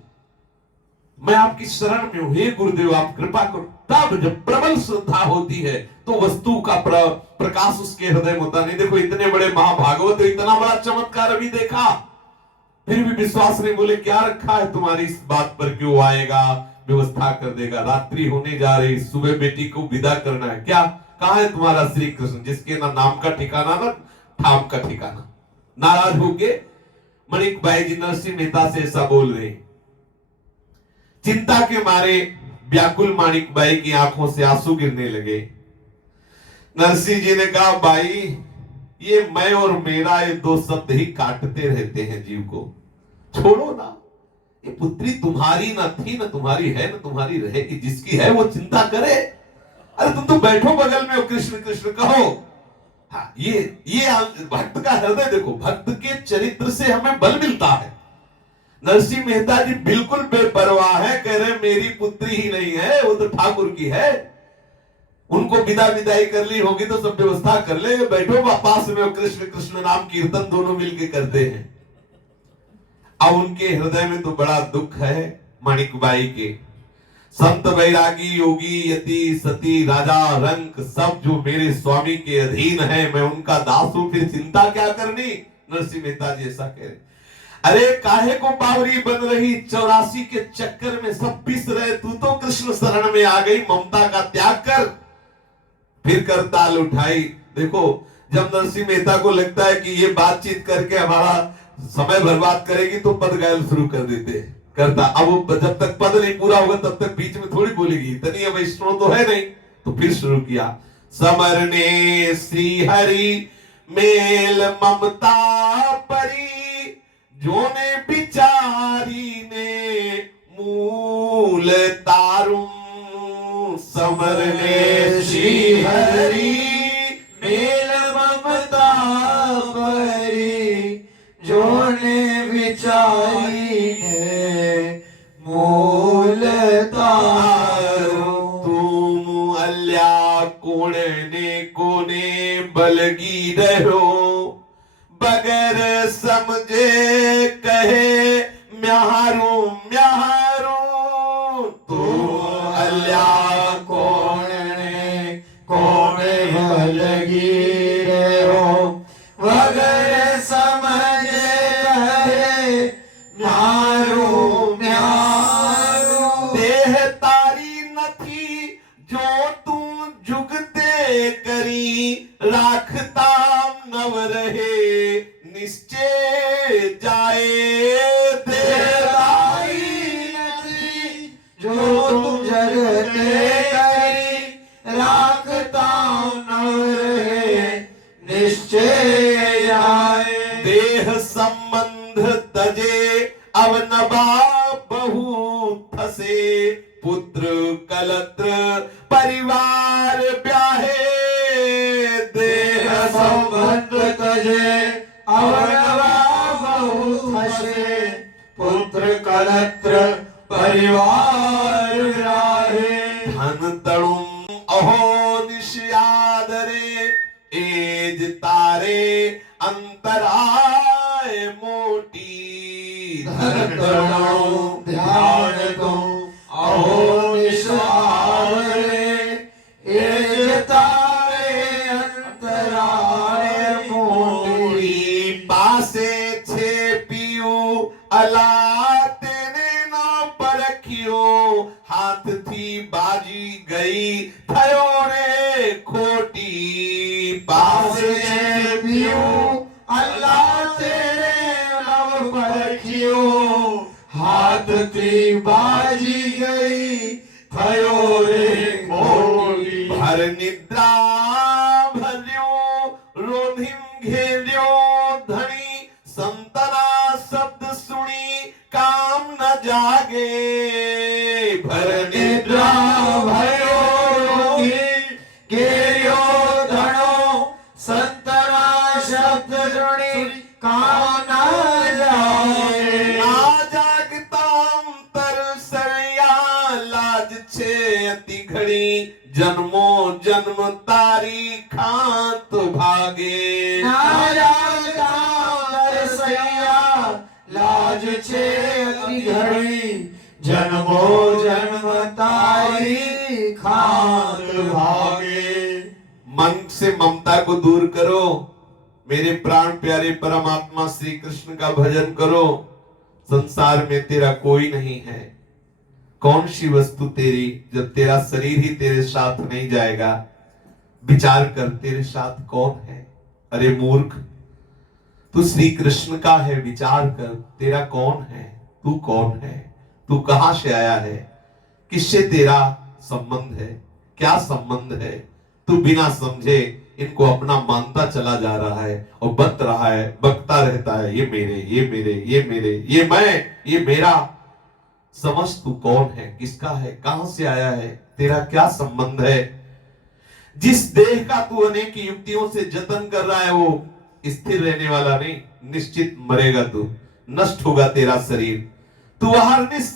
मैं आपकी शरण में हूं, हे गुरुदेव आप कृपा करो। तब जब प्रबल श्रद्धा होती है तो वस्तु का प्रकाश उसके हृदय में होता नहीं। देखो इतने बड़े महाभागवत, इतना बड़ा चमत्कार अभी देखा, फिर भी विश्वास नहीं, बोले क्या रखा है तुम्हारी इस बात पर, क्यों आएगा, व्यवस्था कर देगा, रात्रि होने जा रही, सुबह बेटी को विदा करना है, क्या कहां है तुम्हारा श्री कृष्ण, जिसके ना नाम का ठिकाना ना ठाम का ठिकाना। नाराज होके मणिकबाई जी नरसिंह मेहता से ऐसा बोल रहे। चिंता के मारे व्याकुल माणिकबाई की आंखों से आंसू गिरने लगे। नरसिंह जी ने कहा, बाई ये मैं और मेरा ये दो शब्द ही काटते रहते हैं जीव को, छोड़ो ना। ये पुत्री तुम्हारी ना थी, ना तुम्हारी है, ना तुम्हारी रहेगी, जिसकी है वो चिंता करे। अरे तुम तो बैठो बगल में, कृष्ण कृष्ण कहो। हाँ, ये भक्त का हृदय देखो, भक्त के चरित्र से हमें बल मिलता है। नरसिंह मेहता जी बिल्कुल बेपरवाह है, कह रहे मेरी पुत्री ही नहीं है, वो तो ठाकुर की है, उनको विदाई कर ली होगी तो सब व्यवस्था कर ले, बैठो पास में, कृष्ण कृष्ण नाम कीर्तन दोनों मिलके करते हैं। अब उनके हृदय में तो बड़ा दुख है माणिकबाई के। संत बैरागी योगी यति सती राजा रंक सब जो मेरे स्वामी के अधीन है, मैं उनका दास हूं, फिर चिंता क्या करनी। नरसिंह मेहता जी ऐसा कह रहे। अरे काहे को बावरी बन रही, 84 के चक्कर में सब पिस रहे, तू तो कृष्ण शरण में आ गई, ममता का त्याग कर। फिर करताल उठाई। देखो जब नरसिंह मेहता को लगता है कि ये बातचीत करके हमारा समय बर्बाद करेगी तो पद गायन शुरू कर देते करता। अब जब तक पद नहीं पूरा होगा तब तक बीच में थोड़ी बोलेगी, इतनी वैष्णव तो है नहीं। तो फिर शुरू किया, समरने श्री हरि मेल ममता परी, जोने बिचारी ने मूल तारुम। समरने श्री हरि मेल ममता परी, जोने विचारी ने मूल तारो। तुम अल्या कोने कोने बलगी रहो, बगैर समझे कहे म्यारू म्यारू। तुम अल्या कोने कोने भलगी रहो, वगर समझे कहे म्यारू म्यारू। देह तारी नथी जो तू जुगते करी, राखता नव रहे निश्चय जाए। देवाई नथी जो तुम जगते करी, राखता न रहे निश्चय जाए। देह संबंध तजे अब नबा बहु थसे, पुत्र कलत्र परिवार ब्याहे। देह संबंध तजे अवनवा बहु थसे, पुत्र कलत्र परिवार राहे। धन तड़ुम अहो निश्यादरे, एज तारे अंतराय मोटी। धन तनो ध्यान तो अहो निशारे, ए तारे अंतराले मोटी। पासे छे पीयू अला तेने न परख्यो, हाथ थी बाजी गई थयो रे खोटी। पासे पियो अल्लाह तेरे लव परखियो, हाथ थी बाजी गई थयो रे खोटी। भर निद्रा भर्यो रोधिम घेर्यो धनी, संतना शब्द सुनी काम न जागे। भर निद्रा भयो रोगी घेर्यो धनो, संतना शब्द सुनी काम न जाए। ना जागता अंतर सरया, लाज छे अति घड़ी, जन्मो जन्म तारी खात भागे। लाज छे अति घड़ी, जन्मो जन्म तारी खात भागे। मन से ममता को दूर करो, मेरे प्राण प्यारे परमात्मा श्री कृष्ण का भजन करो। संसार में तेरा कोई नहीं है। कौन सी वस्तु तेरी, जब तेरा शरीर ही तेरे साथ नहीं जाएगा। विचार कर, तेरे साथ कौन है? अरे मूर्ख, तू श्री कृष्ण का है, विचार कर तेरा कौन है, तू कौन है, तू कहां से आया है, किससे तेरा संबंध है, क्या संबंध है। तू बिना समझे इनको अपना मानता चला जा रहा है और बत रहा है, बकता रहता है, ये मेरे, ये मेरे, ये मेरे, ये मैं, ये मेरा। समझ तू कौन है, किसका है, कहां से आया है, तेरा क्या संबंध है। जिस देह का तू अनेक युक्तियों से जतन कर रहा है वो स्थिर रहने वाला नहीं, निश्चित मरेगा तू, नष्ट होगा तेरा शरीर। तू अहरनिश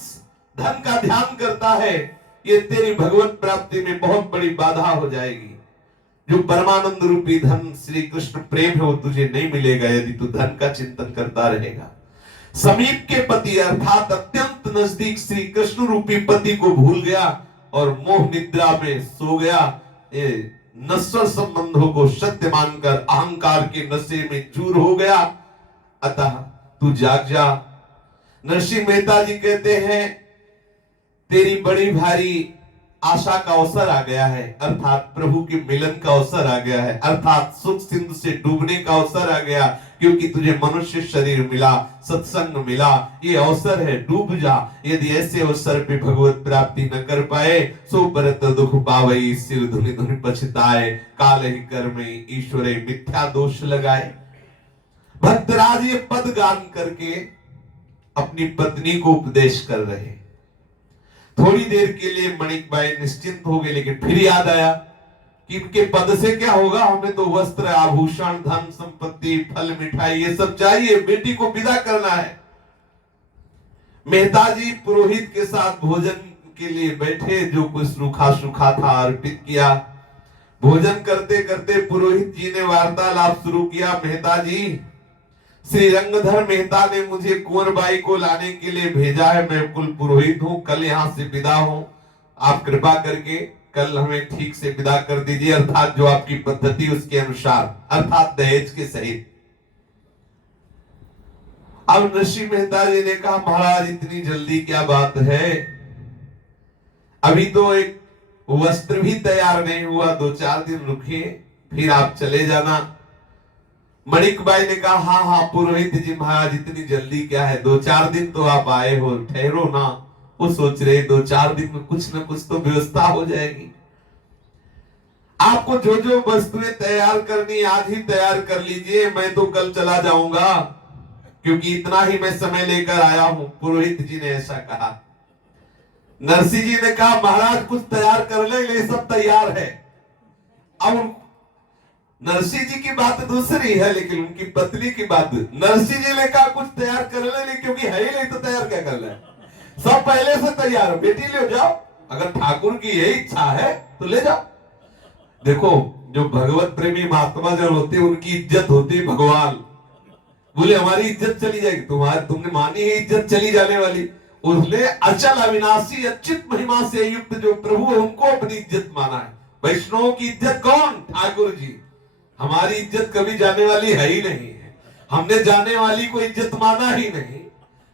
धन का ध्यान करता है, ये तेरी भगवत प्राप्ति में बहुत बड़ी बाधा हो जाएगी। जो परमानंद रूपी धन श्री कृष्ण प्रेम है वो तुझे नहीं मिलेगा यदि तू धन का चिंतन करता रहेगा। समीप के पति अर्थात अत्यंत नजदीक श्री कृष्ण रूपी पति को भूल गया और मोह निद्रा में सो गया। ये नश्वर संबंधों को सत्य मानकर अहंकार के नशे में चूर हो गया। अतः तू जाग जा। नरसिंह मेहता जी कहते हैं तेरी बड़ी भारी आशा का अवसर आ गया है, अर्थात प्रभु के मिलन का अवसर आ गया है, अर्थात सुख सिंधु से डूबने का अवसर आ गया, क्योंकि तुझे मनुष्य शरीर मिला, सत्संग मिला, ये अवसर है, डूब जा। यदि ऐसे अवसर पे भगवत प्राप्ति न कर पाए सो परत दुख पावई, सिर धुनि धुनि पछताए, काल ही कर्मे ईश्वरे मिथ्या दोष लगाए। भक्तराज ये पद गान करके अपनी पत्नी को उपदेश कर रहे। थोड़ी देर के लिए मणिकबाई निश्चिंत हो गए, लेकिन फिर याद आया कि इनके पद से क्या होगा, हमें तो वस्त्र आभूषण धन संपत्ति फल मिठाई ये सब चाहिए, बेटी को विदा करना है। मेहता जी पुरोहित के साथ भोजन के लिए बैठे, जो कुछ रूखा सूखा था अर्पित किया। भोजन करते करते पुरोहित जी ने वार्तालाप शुरू किया। मेहता जी, श्री रंगधर मेहता ने मुझे कुंवरबाई को लाने के लिए भेजा है, मैं कुल पुरोहित हूं, कल यहां से विदा हूं, आप कृपा करके कल हमें ठीक से विदा कर दीजिए, अर्थात जो आपकी पद्धति उसके अनुसार, अर्थात दहेज के सहित। अब नरसिंह मेहता जी ने कहा महाराज इतनी जल्दी क्या बात है, अभी तो एक वस्त्र भी तैयार नहीं हुआ, 2-4 दिन रुकिए फिर आप चले जाना। मणिकबाई ने कहा हाँ हाँ पुरोहित जी महाराज इतनी जल्दी क्या है, 2-4 दिन तो आप आए हो, ठहरो ना। वो सोच रहे 2-4 दिन में कुछ न कुछ तो व्यवस्था हो जाएगी। आपको जो जो वस्तुएं तैयार करनी आज ही तैयार कर लीजिए, मैं तो कल चला जाऊंगा, क्योंकि इतना ही मैं समय लेकर आया हूं। पुरोहित जी ने ऐसा कहा। नरसिंह जी ने कहा महाराज कुछ तैयार कर ले, ये सब तैयार है। अब नरसिंह जी की बात दूसरी है, लेकिन उनकी पत्नी की बात, नरसिंह जी ने कहा कुछ तैयार कर ले, क्योंकि है ही नहीं तो तैयार क्या कर ले, सब पहले से तैयार हो, बेटी ले जाओ, अगर ठाकुर की यही इच्छा है तो ले जाओ। देखो जो भगवत प्रेमी महात्मा जन होते हैं उनकी इज्जत होती है भगवान, बोले हमारी इज्जत चली जाएगी, तुमने मानी है इज्जत चली जाने वाली। उसने अचल अविनाशी अच्युत महिमा से युक्त जो प्रभु है उनको अपनी इज्जत माना है। वैष्णवों की इज्जत कौन? ठाकुर जी। हमारी इज्जत कभी जाने वाली है ही नहीं है, हमने जाने वाली को इज्जत माना ही नहीं।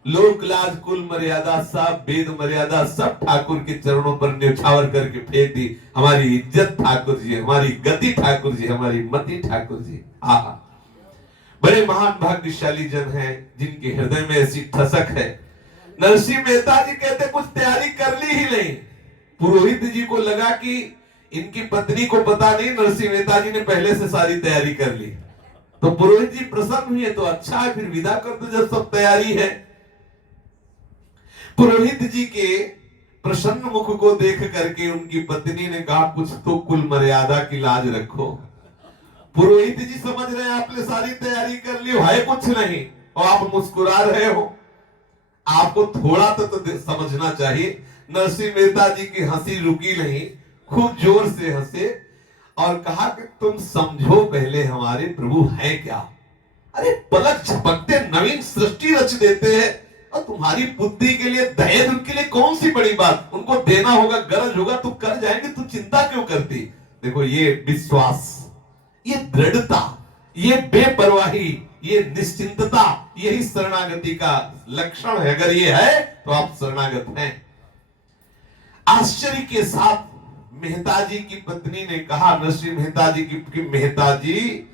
लोक लाज कुल मर्यादा सब वेद मर्यादा सब ठाकुर के चरणों पर न्यौछावर करके फेंक दी। हमारी इज्जत ठाकुर जी, हमारी गति ठाकुर जी, हमारी मति ठाकुर जी। आहा, बड़े महान भाग्यशाली जन हैं जिनके हृदय में ऐसी ठसक है। नरसिंह मेहता जी कहते कुछ तैयारी कर ली ही नहीं। पुरोहित जी को लगा कि इनकी पत्नी को पता नहीं, नरसिंह मेहता जी ने पहले से सारी तैयारी कर ली। तो पुरोहित जी प्रसन्न हुए, तो अच्छा है फिर विदा कर दो जब सब तैयारी है। पुरोहित जी के प्रसन्न मुख को देख करके उनकी पत्नी ने कहा कुछ तो कुल मर्यादा की लाज रखो। पुरोहित जी समझ रहे हैं आपने सारी तैयारी कर ली है कुछ नहीं और आप मुस्कुरा रहे हो। आपको थोड़ा तो समझना चाहिए। नरसिंह मेहता जी की हंसी रुकी नहीं, खूब जोर से हंसे और कहा कि तुम समझो पहले हमारे प्रभु हैं क्या। अरे पलक झपकते नवीन सृष्टि रच देते हैं और तुम्हारी बुद्धि के लिए दहेज उनके लिए कौन सी बड़ी बात। उनको देना होगा, गरज होगा तो कर जाएंगे, तू चिंता क्यों करती। देखो ये विश्वास, ये दृढ़ता, ये बेपरवाही, ये निश्चिंतता, यही शरणागति का लक्षण है। अगर ये है तो आप शरणागत हैं। आश्चर्य के साथ मेहता जी की पत्नी ने कहा, नरसिंह मेहता जी की मेहता जी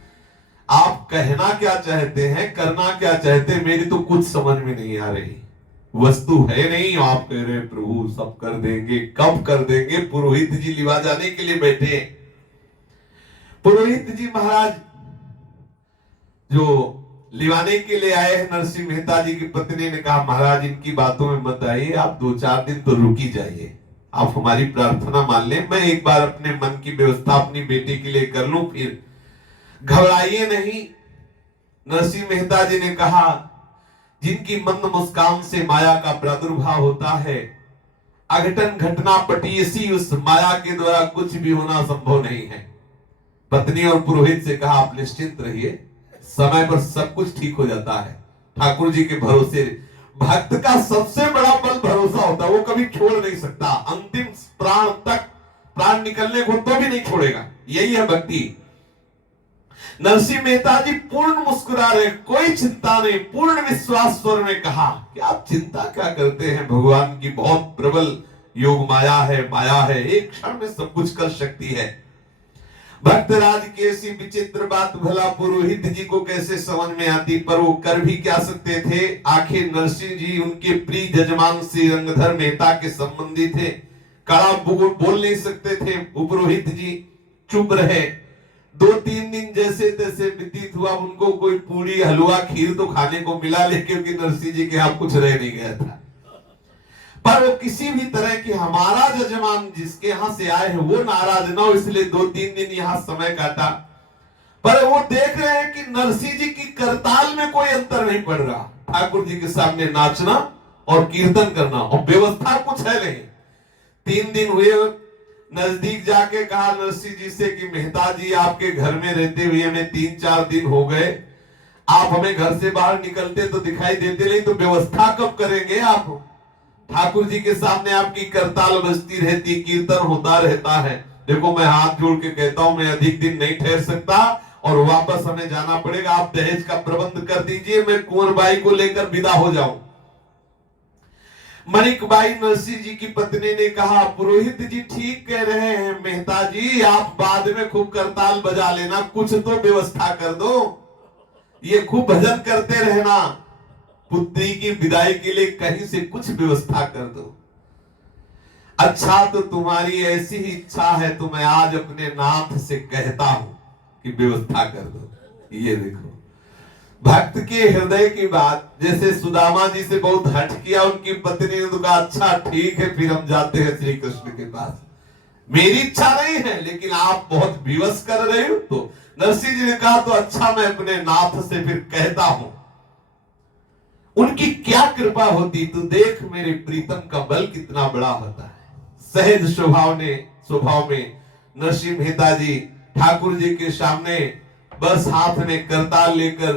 आप कहना क्या चाहते हैं, करना क्या चाहते हैं, मेरी तो कुछ समझ में नहीं आ रही। वस्तु है नहीं, आप कह रहे प्रभु सब कर देंगे, कब कर देंगे। पुरोहित जी लिवा जाने के लिए बैठे। पुरोहित जी महाराज जो लिवाने के लिए आए हैं, नरसिंह मेहता जी की पत्नी ने कहा महाराज इनकी बातों में मत आइए, आप 2-4 दिन तो रुकी जाइए, आप हमारी प्रार्थना मान लें, मैं एक बार अपने मन की व्यवस्था अपनी बेटी के लिए कर लूं, फिर घबराइए नहीं। नरसिंह मेहता जी ने कहा जिनकी मंद मुस्कान से माया का प्रादुर्भाव होता है, अघटन घटना पटीसी उस माया के द्वारा कुछ भी होना संभव नहीं है। पत्नी और पुरोहित से कहा आप निश्चिंत रहिए, समय पर सब कुछ ठीक हो जाता है। ठाकुर जी के भरोसे, भक्त का सबसे बड़ा बल भरोसा होता है, वो कभी छोड़ नहीं सकता, अंतिम प्राण तक, प्राण निकलने को तो भी नहीं छोड़ेगा। यही है भक्ति। नरसिंह मेहता जी पूर्ण मुस्कुरा रहे, कोई चिंता नहीं, पूर्ण विश्वास स्वर में कहा कि आप चिंता क्या करते हैं, भगवान की बहुत प्रबल योग माया है, एक क्षण में सब कुछ कर सकती है। भक्तराज की ऐसी विचित्र बात भला पुरोहित जी को कैसे समझ में आती, पर वो कर भी क्या सकते थे। आखिर नरसिंह जी उनके प्रिय जजमान श्री रंगधर मेहता के संबंधी थे, कड़ा बोल नहीं सकते थे। पुरोहित जी चुप रहे। 2-3 दिन जैसे तैसे व्यतीत हुआ, उनको कोई पूरी हलवा खीर तो खाने को मिला, लेकिन क्योंकि नरसिंह जी के यहाँ कुछ रह नहीं गया था। पर वो किसी भी तरह की हमारा जजमान जिसके यहाँ से आए हैं वो नाराज ना हो, इसलिए 2-3 दिन यहाँ समय काटा। पर वो देख रहे हैं कि नरसिंह जी की करताल में कोई अंतर नहीं पड़ रहा। ठाकुर जी के सामने नाचना और कीर्तन करना और व्यवस्था कुछ है नहीं। 3 दिन हुए, नजदीक जाके कहा नरसिंह जी से कि मेहता जी आपके घर में रहते हुए हमें 3-4 दिन हो गए, आप हमें घर से बाहर निकलते तो दिखाई देते नहीं, तो व्यवस्था कब करेंगे आप। ठाकुर जी के सामने आपकी करताल बजती रहती, कीर्तन होता रहता है। देखो मैं हाथ जोड़ के कहता हूं मैं अधिक दिन नहीं ठहर सकता और वापस हमें जाना पड़ेगा, आप दहेज का प्रबंध कर दीजिए, मैं कुंवर बाई को लेकर विदा हो जाऊं। मणिक बाई नरसिंह जी की पत्नी ने कहा पुरोहित जी ठीक कह रहे हैं, मेहता जी आप बाद में खूब करताल बजा लेना, कुछ तो व्यवस्था कर दो, ये खूब भजन करते रहना, पुत्री की विदाई के लिए कहीं से कुछ व्यवस्था कर दो। अच्छा तो तुम्हारी ऐसी ही इच्छा है तो मैं आज अपने नाथ से कहता हूं कि व्यवस्था कर दो। ये देखो भक्त के हृदय की बात। जैसे सुदामा जी से बहुत हट किया उनकी पत्नी ने तो कहा अच्छा ठीक है फिर हम जाते हैं श्री कृष्ण के पास, मेरी इच्छा नहीं है लेकिन आप बहुत विवश कर रहे हो। तो नरसिंह जी ने कहा तो अच्छा मैं अपने नाथ से फिर कहता हूं। उनकी क्या कृपा होती, तू देख मेरे प्रीतम का बल कितना बड़ा होता है। सहज स्वभाव में नरसिंह मेहता जी ठाकुर जी के सामने बस हाथ में करताल लेकर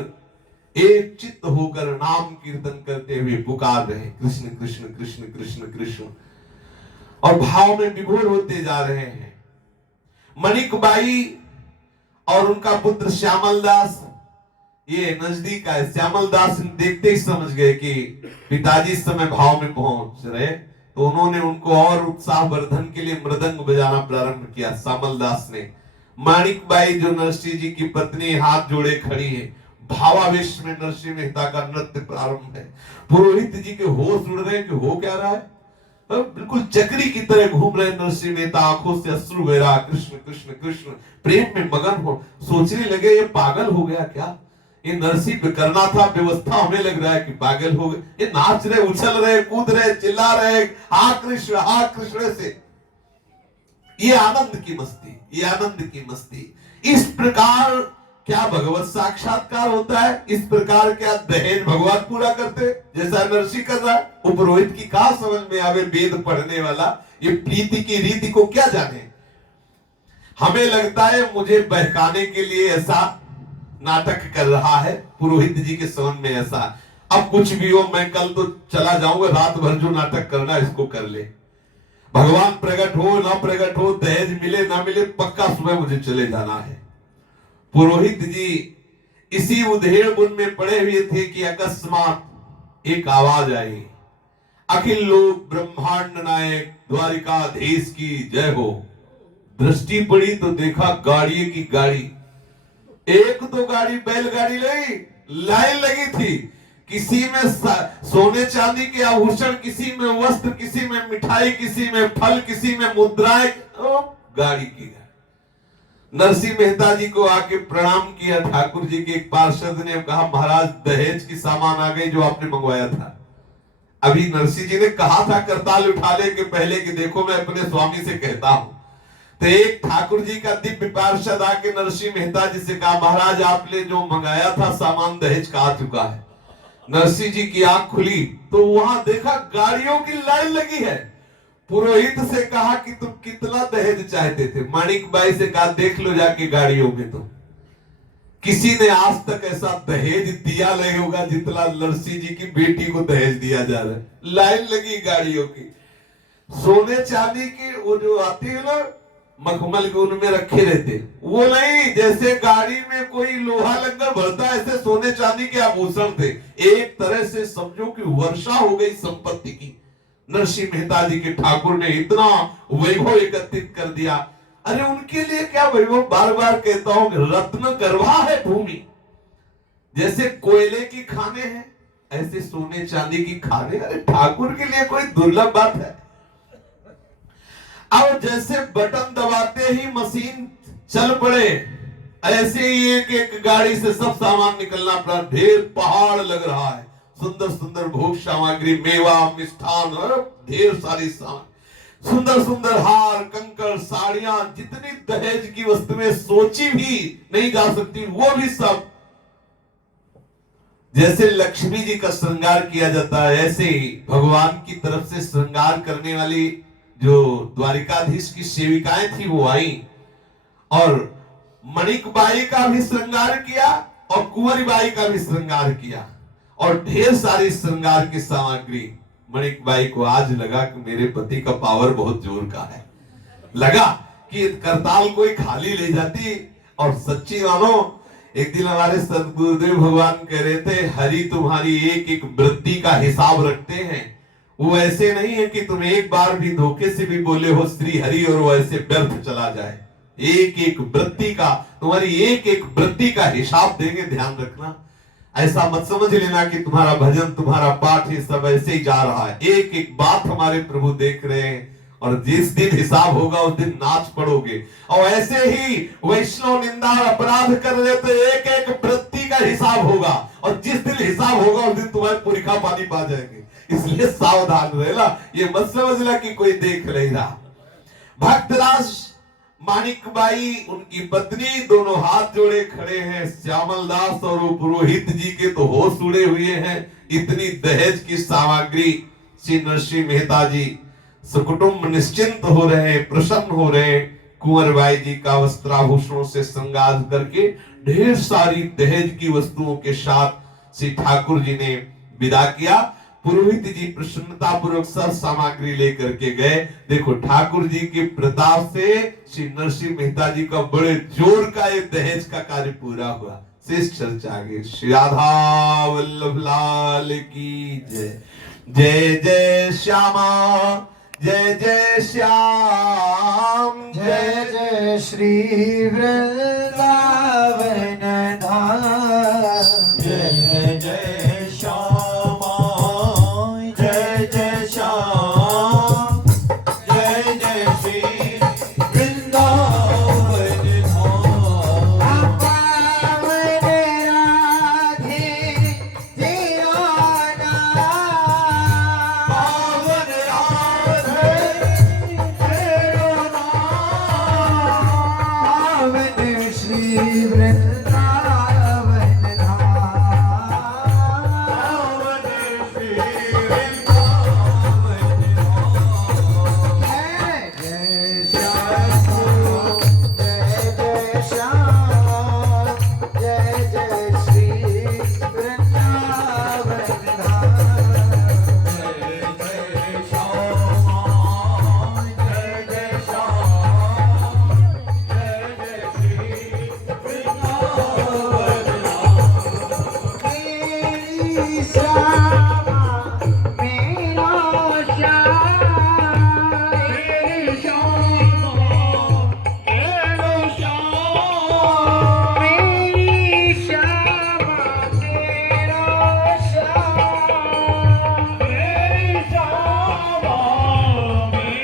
एक चित्त होकर नाम कीर्तन करते हुए पुकार रहे हैं, कृष्ण कृष्ण कृष्ण कृष्ण कृष्ण, और भाव में विभोर होते जा रहे हैं। मणिक बाई और उनका पुत्र श्यामल दास, ये नजदीक आए। श्यामल दास देखते ही समझ गए कि पिताजी इस समय भाव में पहुंच रहे, तो उन्होंने उनको और उत्साह वर्धन के लिए मृदंग बजाना प्रारंभ किया। श्यामल दास ने, माणिक बाई जो नरसिंह जी की पत्नी हाथ जोड़े खड़ी है, भावावेश में नरसिंह मेहता का नृत्य प्रारंभ है। पुरोहित जी के होश उड़ रहे हैं कि हो क्या रहा है। बिल्कुल चक्री की तरह घूम रहे नरसिंह मेहता, आंखों से अश्रु बह रहा, कृष्ण कृष्ण कृष्ण, प्रेम में मगन हो। सोचने लगे ये पागल हो गया क्या, ये नरसिंह करना था व्यवस्था, हमें लग रहा है कि पागल हो गए। ये नाच रहे, उछल रहे, कूद रहे, चिल्ला रहे, हा कृष्ण से। ये आनंद की मस्ती, ये आनंद की मस्ती। इस प्रकार क्या भगवत साक्षात्कार होता है? इस प्रकार क्या दहेज भगवान पूरा करते जैसा नरसिंह कर रहा है? उपरोहित की कहा समझ में आवे, वेद पढ़ने वाला ये प्रीति की रीति को क्या जाने। हमें लगता है मुझे बहकाने के लिए ऐसा नाटक कर रहा है, पुरोहित जी के समझ में ऐसा। अब कुछ भी हो, मैं कल तो चला जाऊंगा, रात भर जो नाटक करना इसको कर ले। भगवान प्रकट हो ना प्रकट हो, दहेज मिले ना मिले, पक्का सुबह मुझे चले जाना है। पुरोहित जी इसी उधेड़ बुन में पड़े हुए थे कि अकस्मात एक आवाज आई, अखिल लोक ब्रह्मांड नायक द्वारिकाधीश की जय हो। दृष्टि पड़ी तो देखा गाड़ी की गाड़ी, एक तो गाड़ी बैलगाड़ी लगी, लाइन लगी थी, किसी में सोने चांदी के आभूषण, किसी में वस्त्र, किसी में मिठाई, किसी में फल, किसी में मुद्राएं, गाड़ी की गाड़ी। नरसिंह मेहता जी को आके प्रणाम किया। ठाकुर जी के एक पार्षद ने कहा, महाराज दहेज की सामान आ गई जो आपने मंगवाया था। अभी नरसिंह जी ने कहा था करताल उठा ले के पहले कि देखो मैं अपने स्वामी से कहता हूं। तो एक ठाकुर जी का दिव्य पार्षद आके नरसिंह मेहता जी से कहा, महाराज आपने जो मंगाया था सामान दहेज का आ चुका है। नरसिंह जी की आंख खुली तो वहां देखा गाड़ियों की लाइन लगी है। पुरोहित से कहा कि तुम कितना दहेज चाहते थे? माणिक बाई से कहा देख लो जाके गाड़ियों में, तो किसी ने आज तक ऐसा दहेज दिया नहीं होगा जितना नरसिंह जी की बेटी को दहेज दिया जा रहा है। लाइन लगी गाड़ियों की, सोने चांदी की वो जो आती है ना मखमल के उनमें रखे रहते, वो नहीं, जैसे गाड़ी में कोई लोहा लंगर भरता है ऐसे सोने चांदी के आभूषण थे। एक तरह से समझो कि वर्षा हो गई संपत्ति की। नरसिंह मेहता जी के ठाकुर ने इतना वैभव एकत्रित कर दिया। अरे उनके लिए क्या वैभव, बार बार कहता हूं रत्न गर्भा है भूमि। जैसे कोयले की खाने हैं ऐसे सोने चांदी की खाने, अरे ठाकुर के लिए कोई दुर्लभ बात है। अब जैसे बटन दबाते ही मशीन चल पड़े, ऐसे ही एक एक गाड़ी से सब सामान निकलना पड़ा। ढेर पहाड़ लग रहा है, सुंदर सुंदर भोग सामग्री, मेवा, मिष्ठान, ढेर सारी सामान, सुंदर सुंदर हार, कंकड़, साड़ियां, जितनी दहेज की वस्तुएं सोची भी नहीं जा सकती वो भी सब। जैसे लक्ष्मी जी का श्रृंगार किया जाता है ऐसे ही भगवान की तरफ से श्रृंगार करने वाली जो द्वारिकाधीश की सेविकाएं थी वो आई और मणिक बाई का भी श्रृंगार किया और कुंवरी बाई का भी श्रृंगार किया और ढेर सारी श्रृंगार की सामग्री। मणिक बाई को आज लगा कि मेरे पति का पावर बहुत जोर का है, लगा कि करताल कोई खाली ले जाती। और सच्ची मानो एक दिन हमारे सदगुरुदेव भगवान कह रहे थे, हरि तुम्हारी एक एक वृत्ति का हिसाब रखते हैं। वो ऐसे नहीं है कि तुम एक बार भी धोखे से भी बोले हो श्री हरि और वो ऐसे व्यर्थ चला जाए। एक एक वृत्ति का, तुम्हारी एक एक वृत्ति का हिसाब देंगे, ध्यान रखना। ऐसा मत समझ लेना कि तुम्हारा भजन, तुम्हारा पाठ ये सब ऐसे ही जा रहा है। एक एक बात हमारे प्रभु देख रहे हैं और जिस दिन हिसाब होगा उस दिन नाच पड़ोगे। और ऐसे ही वैष्णव निंदा और अपराध कर रहे तो एक एक वृत्ति का हिसाब होगा और जिस दिन हिसाब होगा उस दिन तुम्हारे पुरिखा पानी पा जाएंगे। इसलिए सावधान रहना, ये मत समझना कि कोई देख नहीं रहा। भक्तराज माणिक बाई उनकी पत्नी दोनों हाथ जोड़े खड़े हैं। श्यामल दास और वो पुरोहित जी के तो होश उड़े हुए हैं। इतनी दहेज की सामग्री, श्री नरसिंह मेहता जी सकुटुंब निश्चिंत हो रहे हैं, प्रसन्न हो रहे हैं। कुंवर बाई जी का वस्त्राभूषणों से श्रृंगार करके ढेर सारी दहेज की वस्तुओं के साथ श्री ठाकुर जी ने विदा किया। पुरोहित जी प्रसन्नता पूर्वक सब सामग्री लेकर के गए। देखो ठाकुर जी के प्रताप से श्री नरसिंह मेहता जी का बड़े जोर का ये दहेज का कार्य पूरा हुआ। शेष चर्चा आगे। श्री राधा वल्लभ लाल की जय। जय जय श्यामा जय जय श्याम जय जय श्री वृंदावन धाम। जय जय श्यामा जय जय श्याम जय जय श्री वृंदावन धाम। पावन राधे तेरा नाम। पावन राधे तेरा नाम। पावन श्री वृंदावन धाम। पावन श्री वृंदावन धाम। जय जय श्याम जय जय श्री वृंदावन धाम। जय जय श्याम जय जय श्याम जय जय श्री वृंदावन धाम। मेरी श्यामा मेरा श्याम। मेरी श्यामा मेरा श्याम। मेरी श्यामा तेरा श्याम। मेरी श्यामा मेरा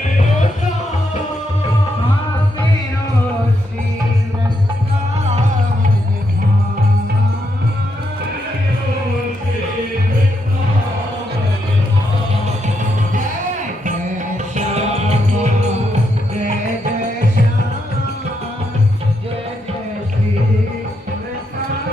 श्याम। मेरा श्री वृंदावन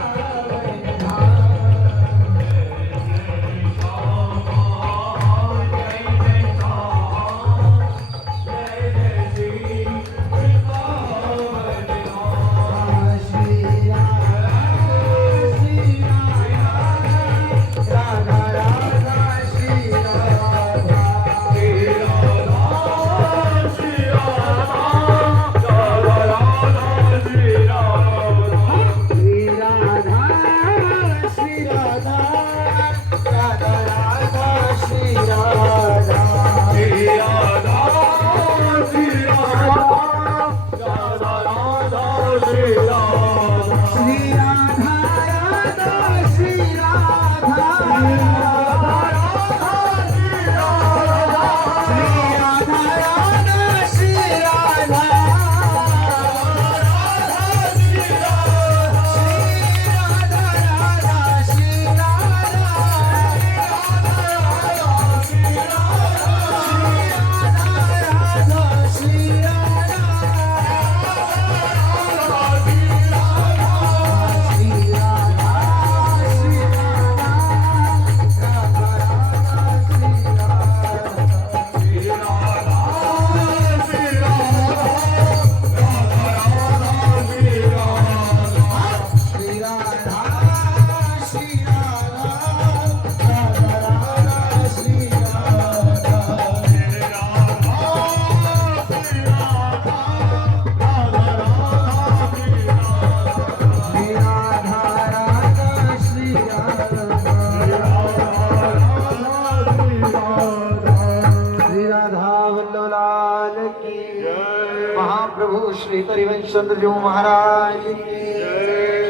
महाप्रभु श्री हरिवंश चंद्र जी महाराज की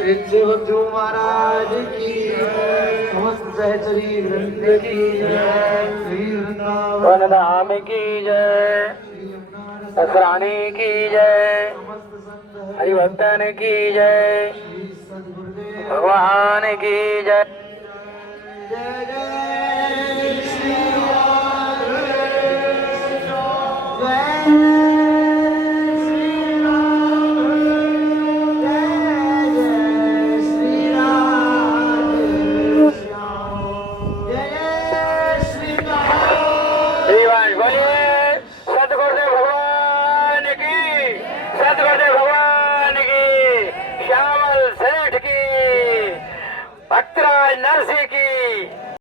श्री सेवक जी महाराज की समस्त सहचरी वृंद की श्री वृंदावन धाम की जय, असरानी की जय, हरिभक्तन की जय, भगवान की जय। जय जय श्री राधे जय भक्तराज नरसिंह की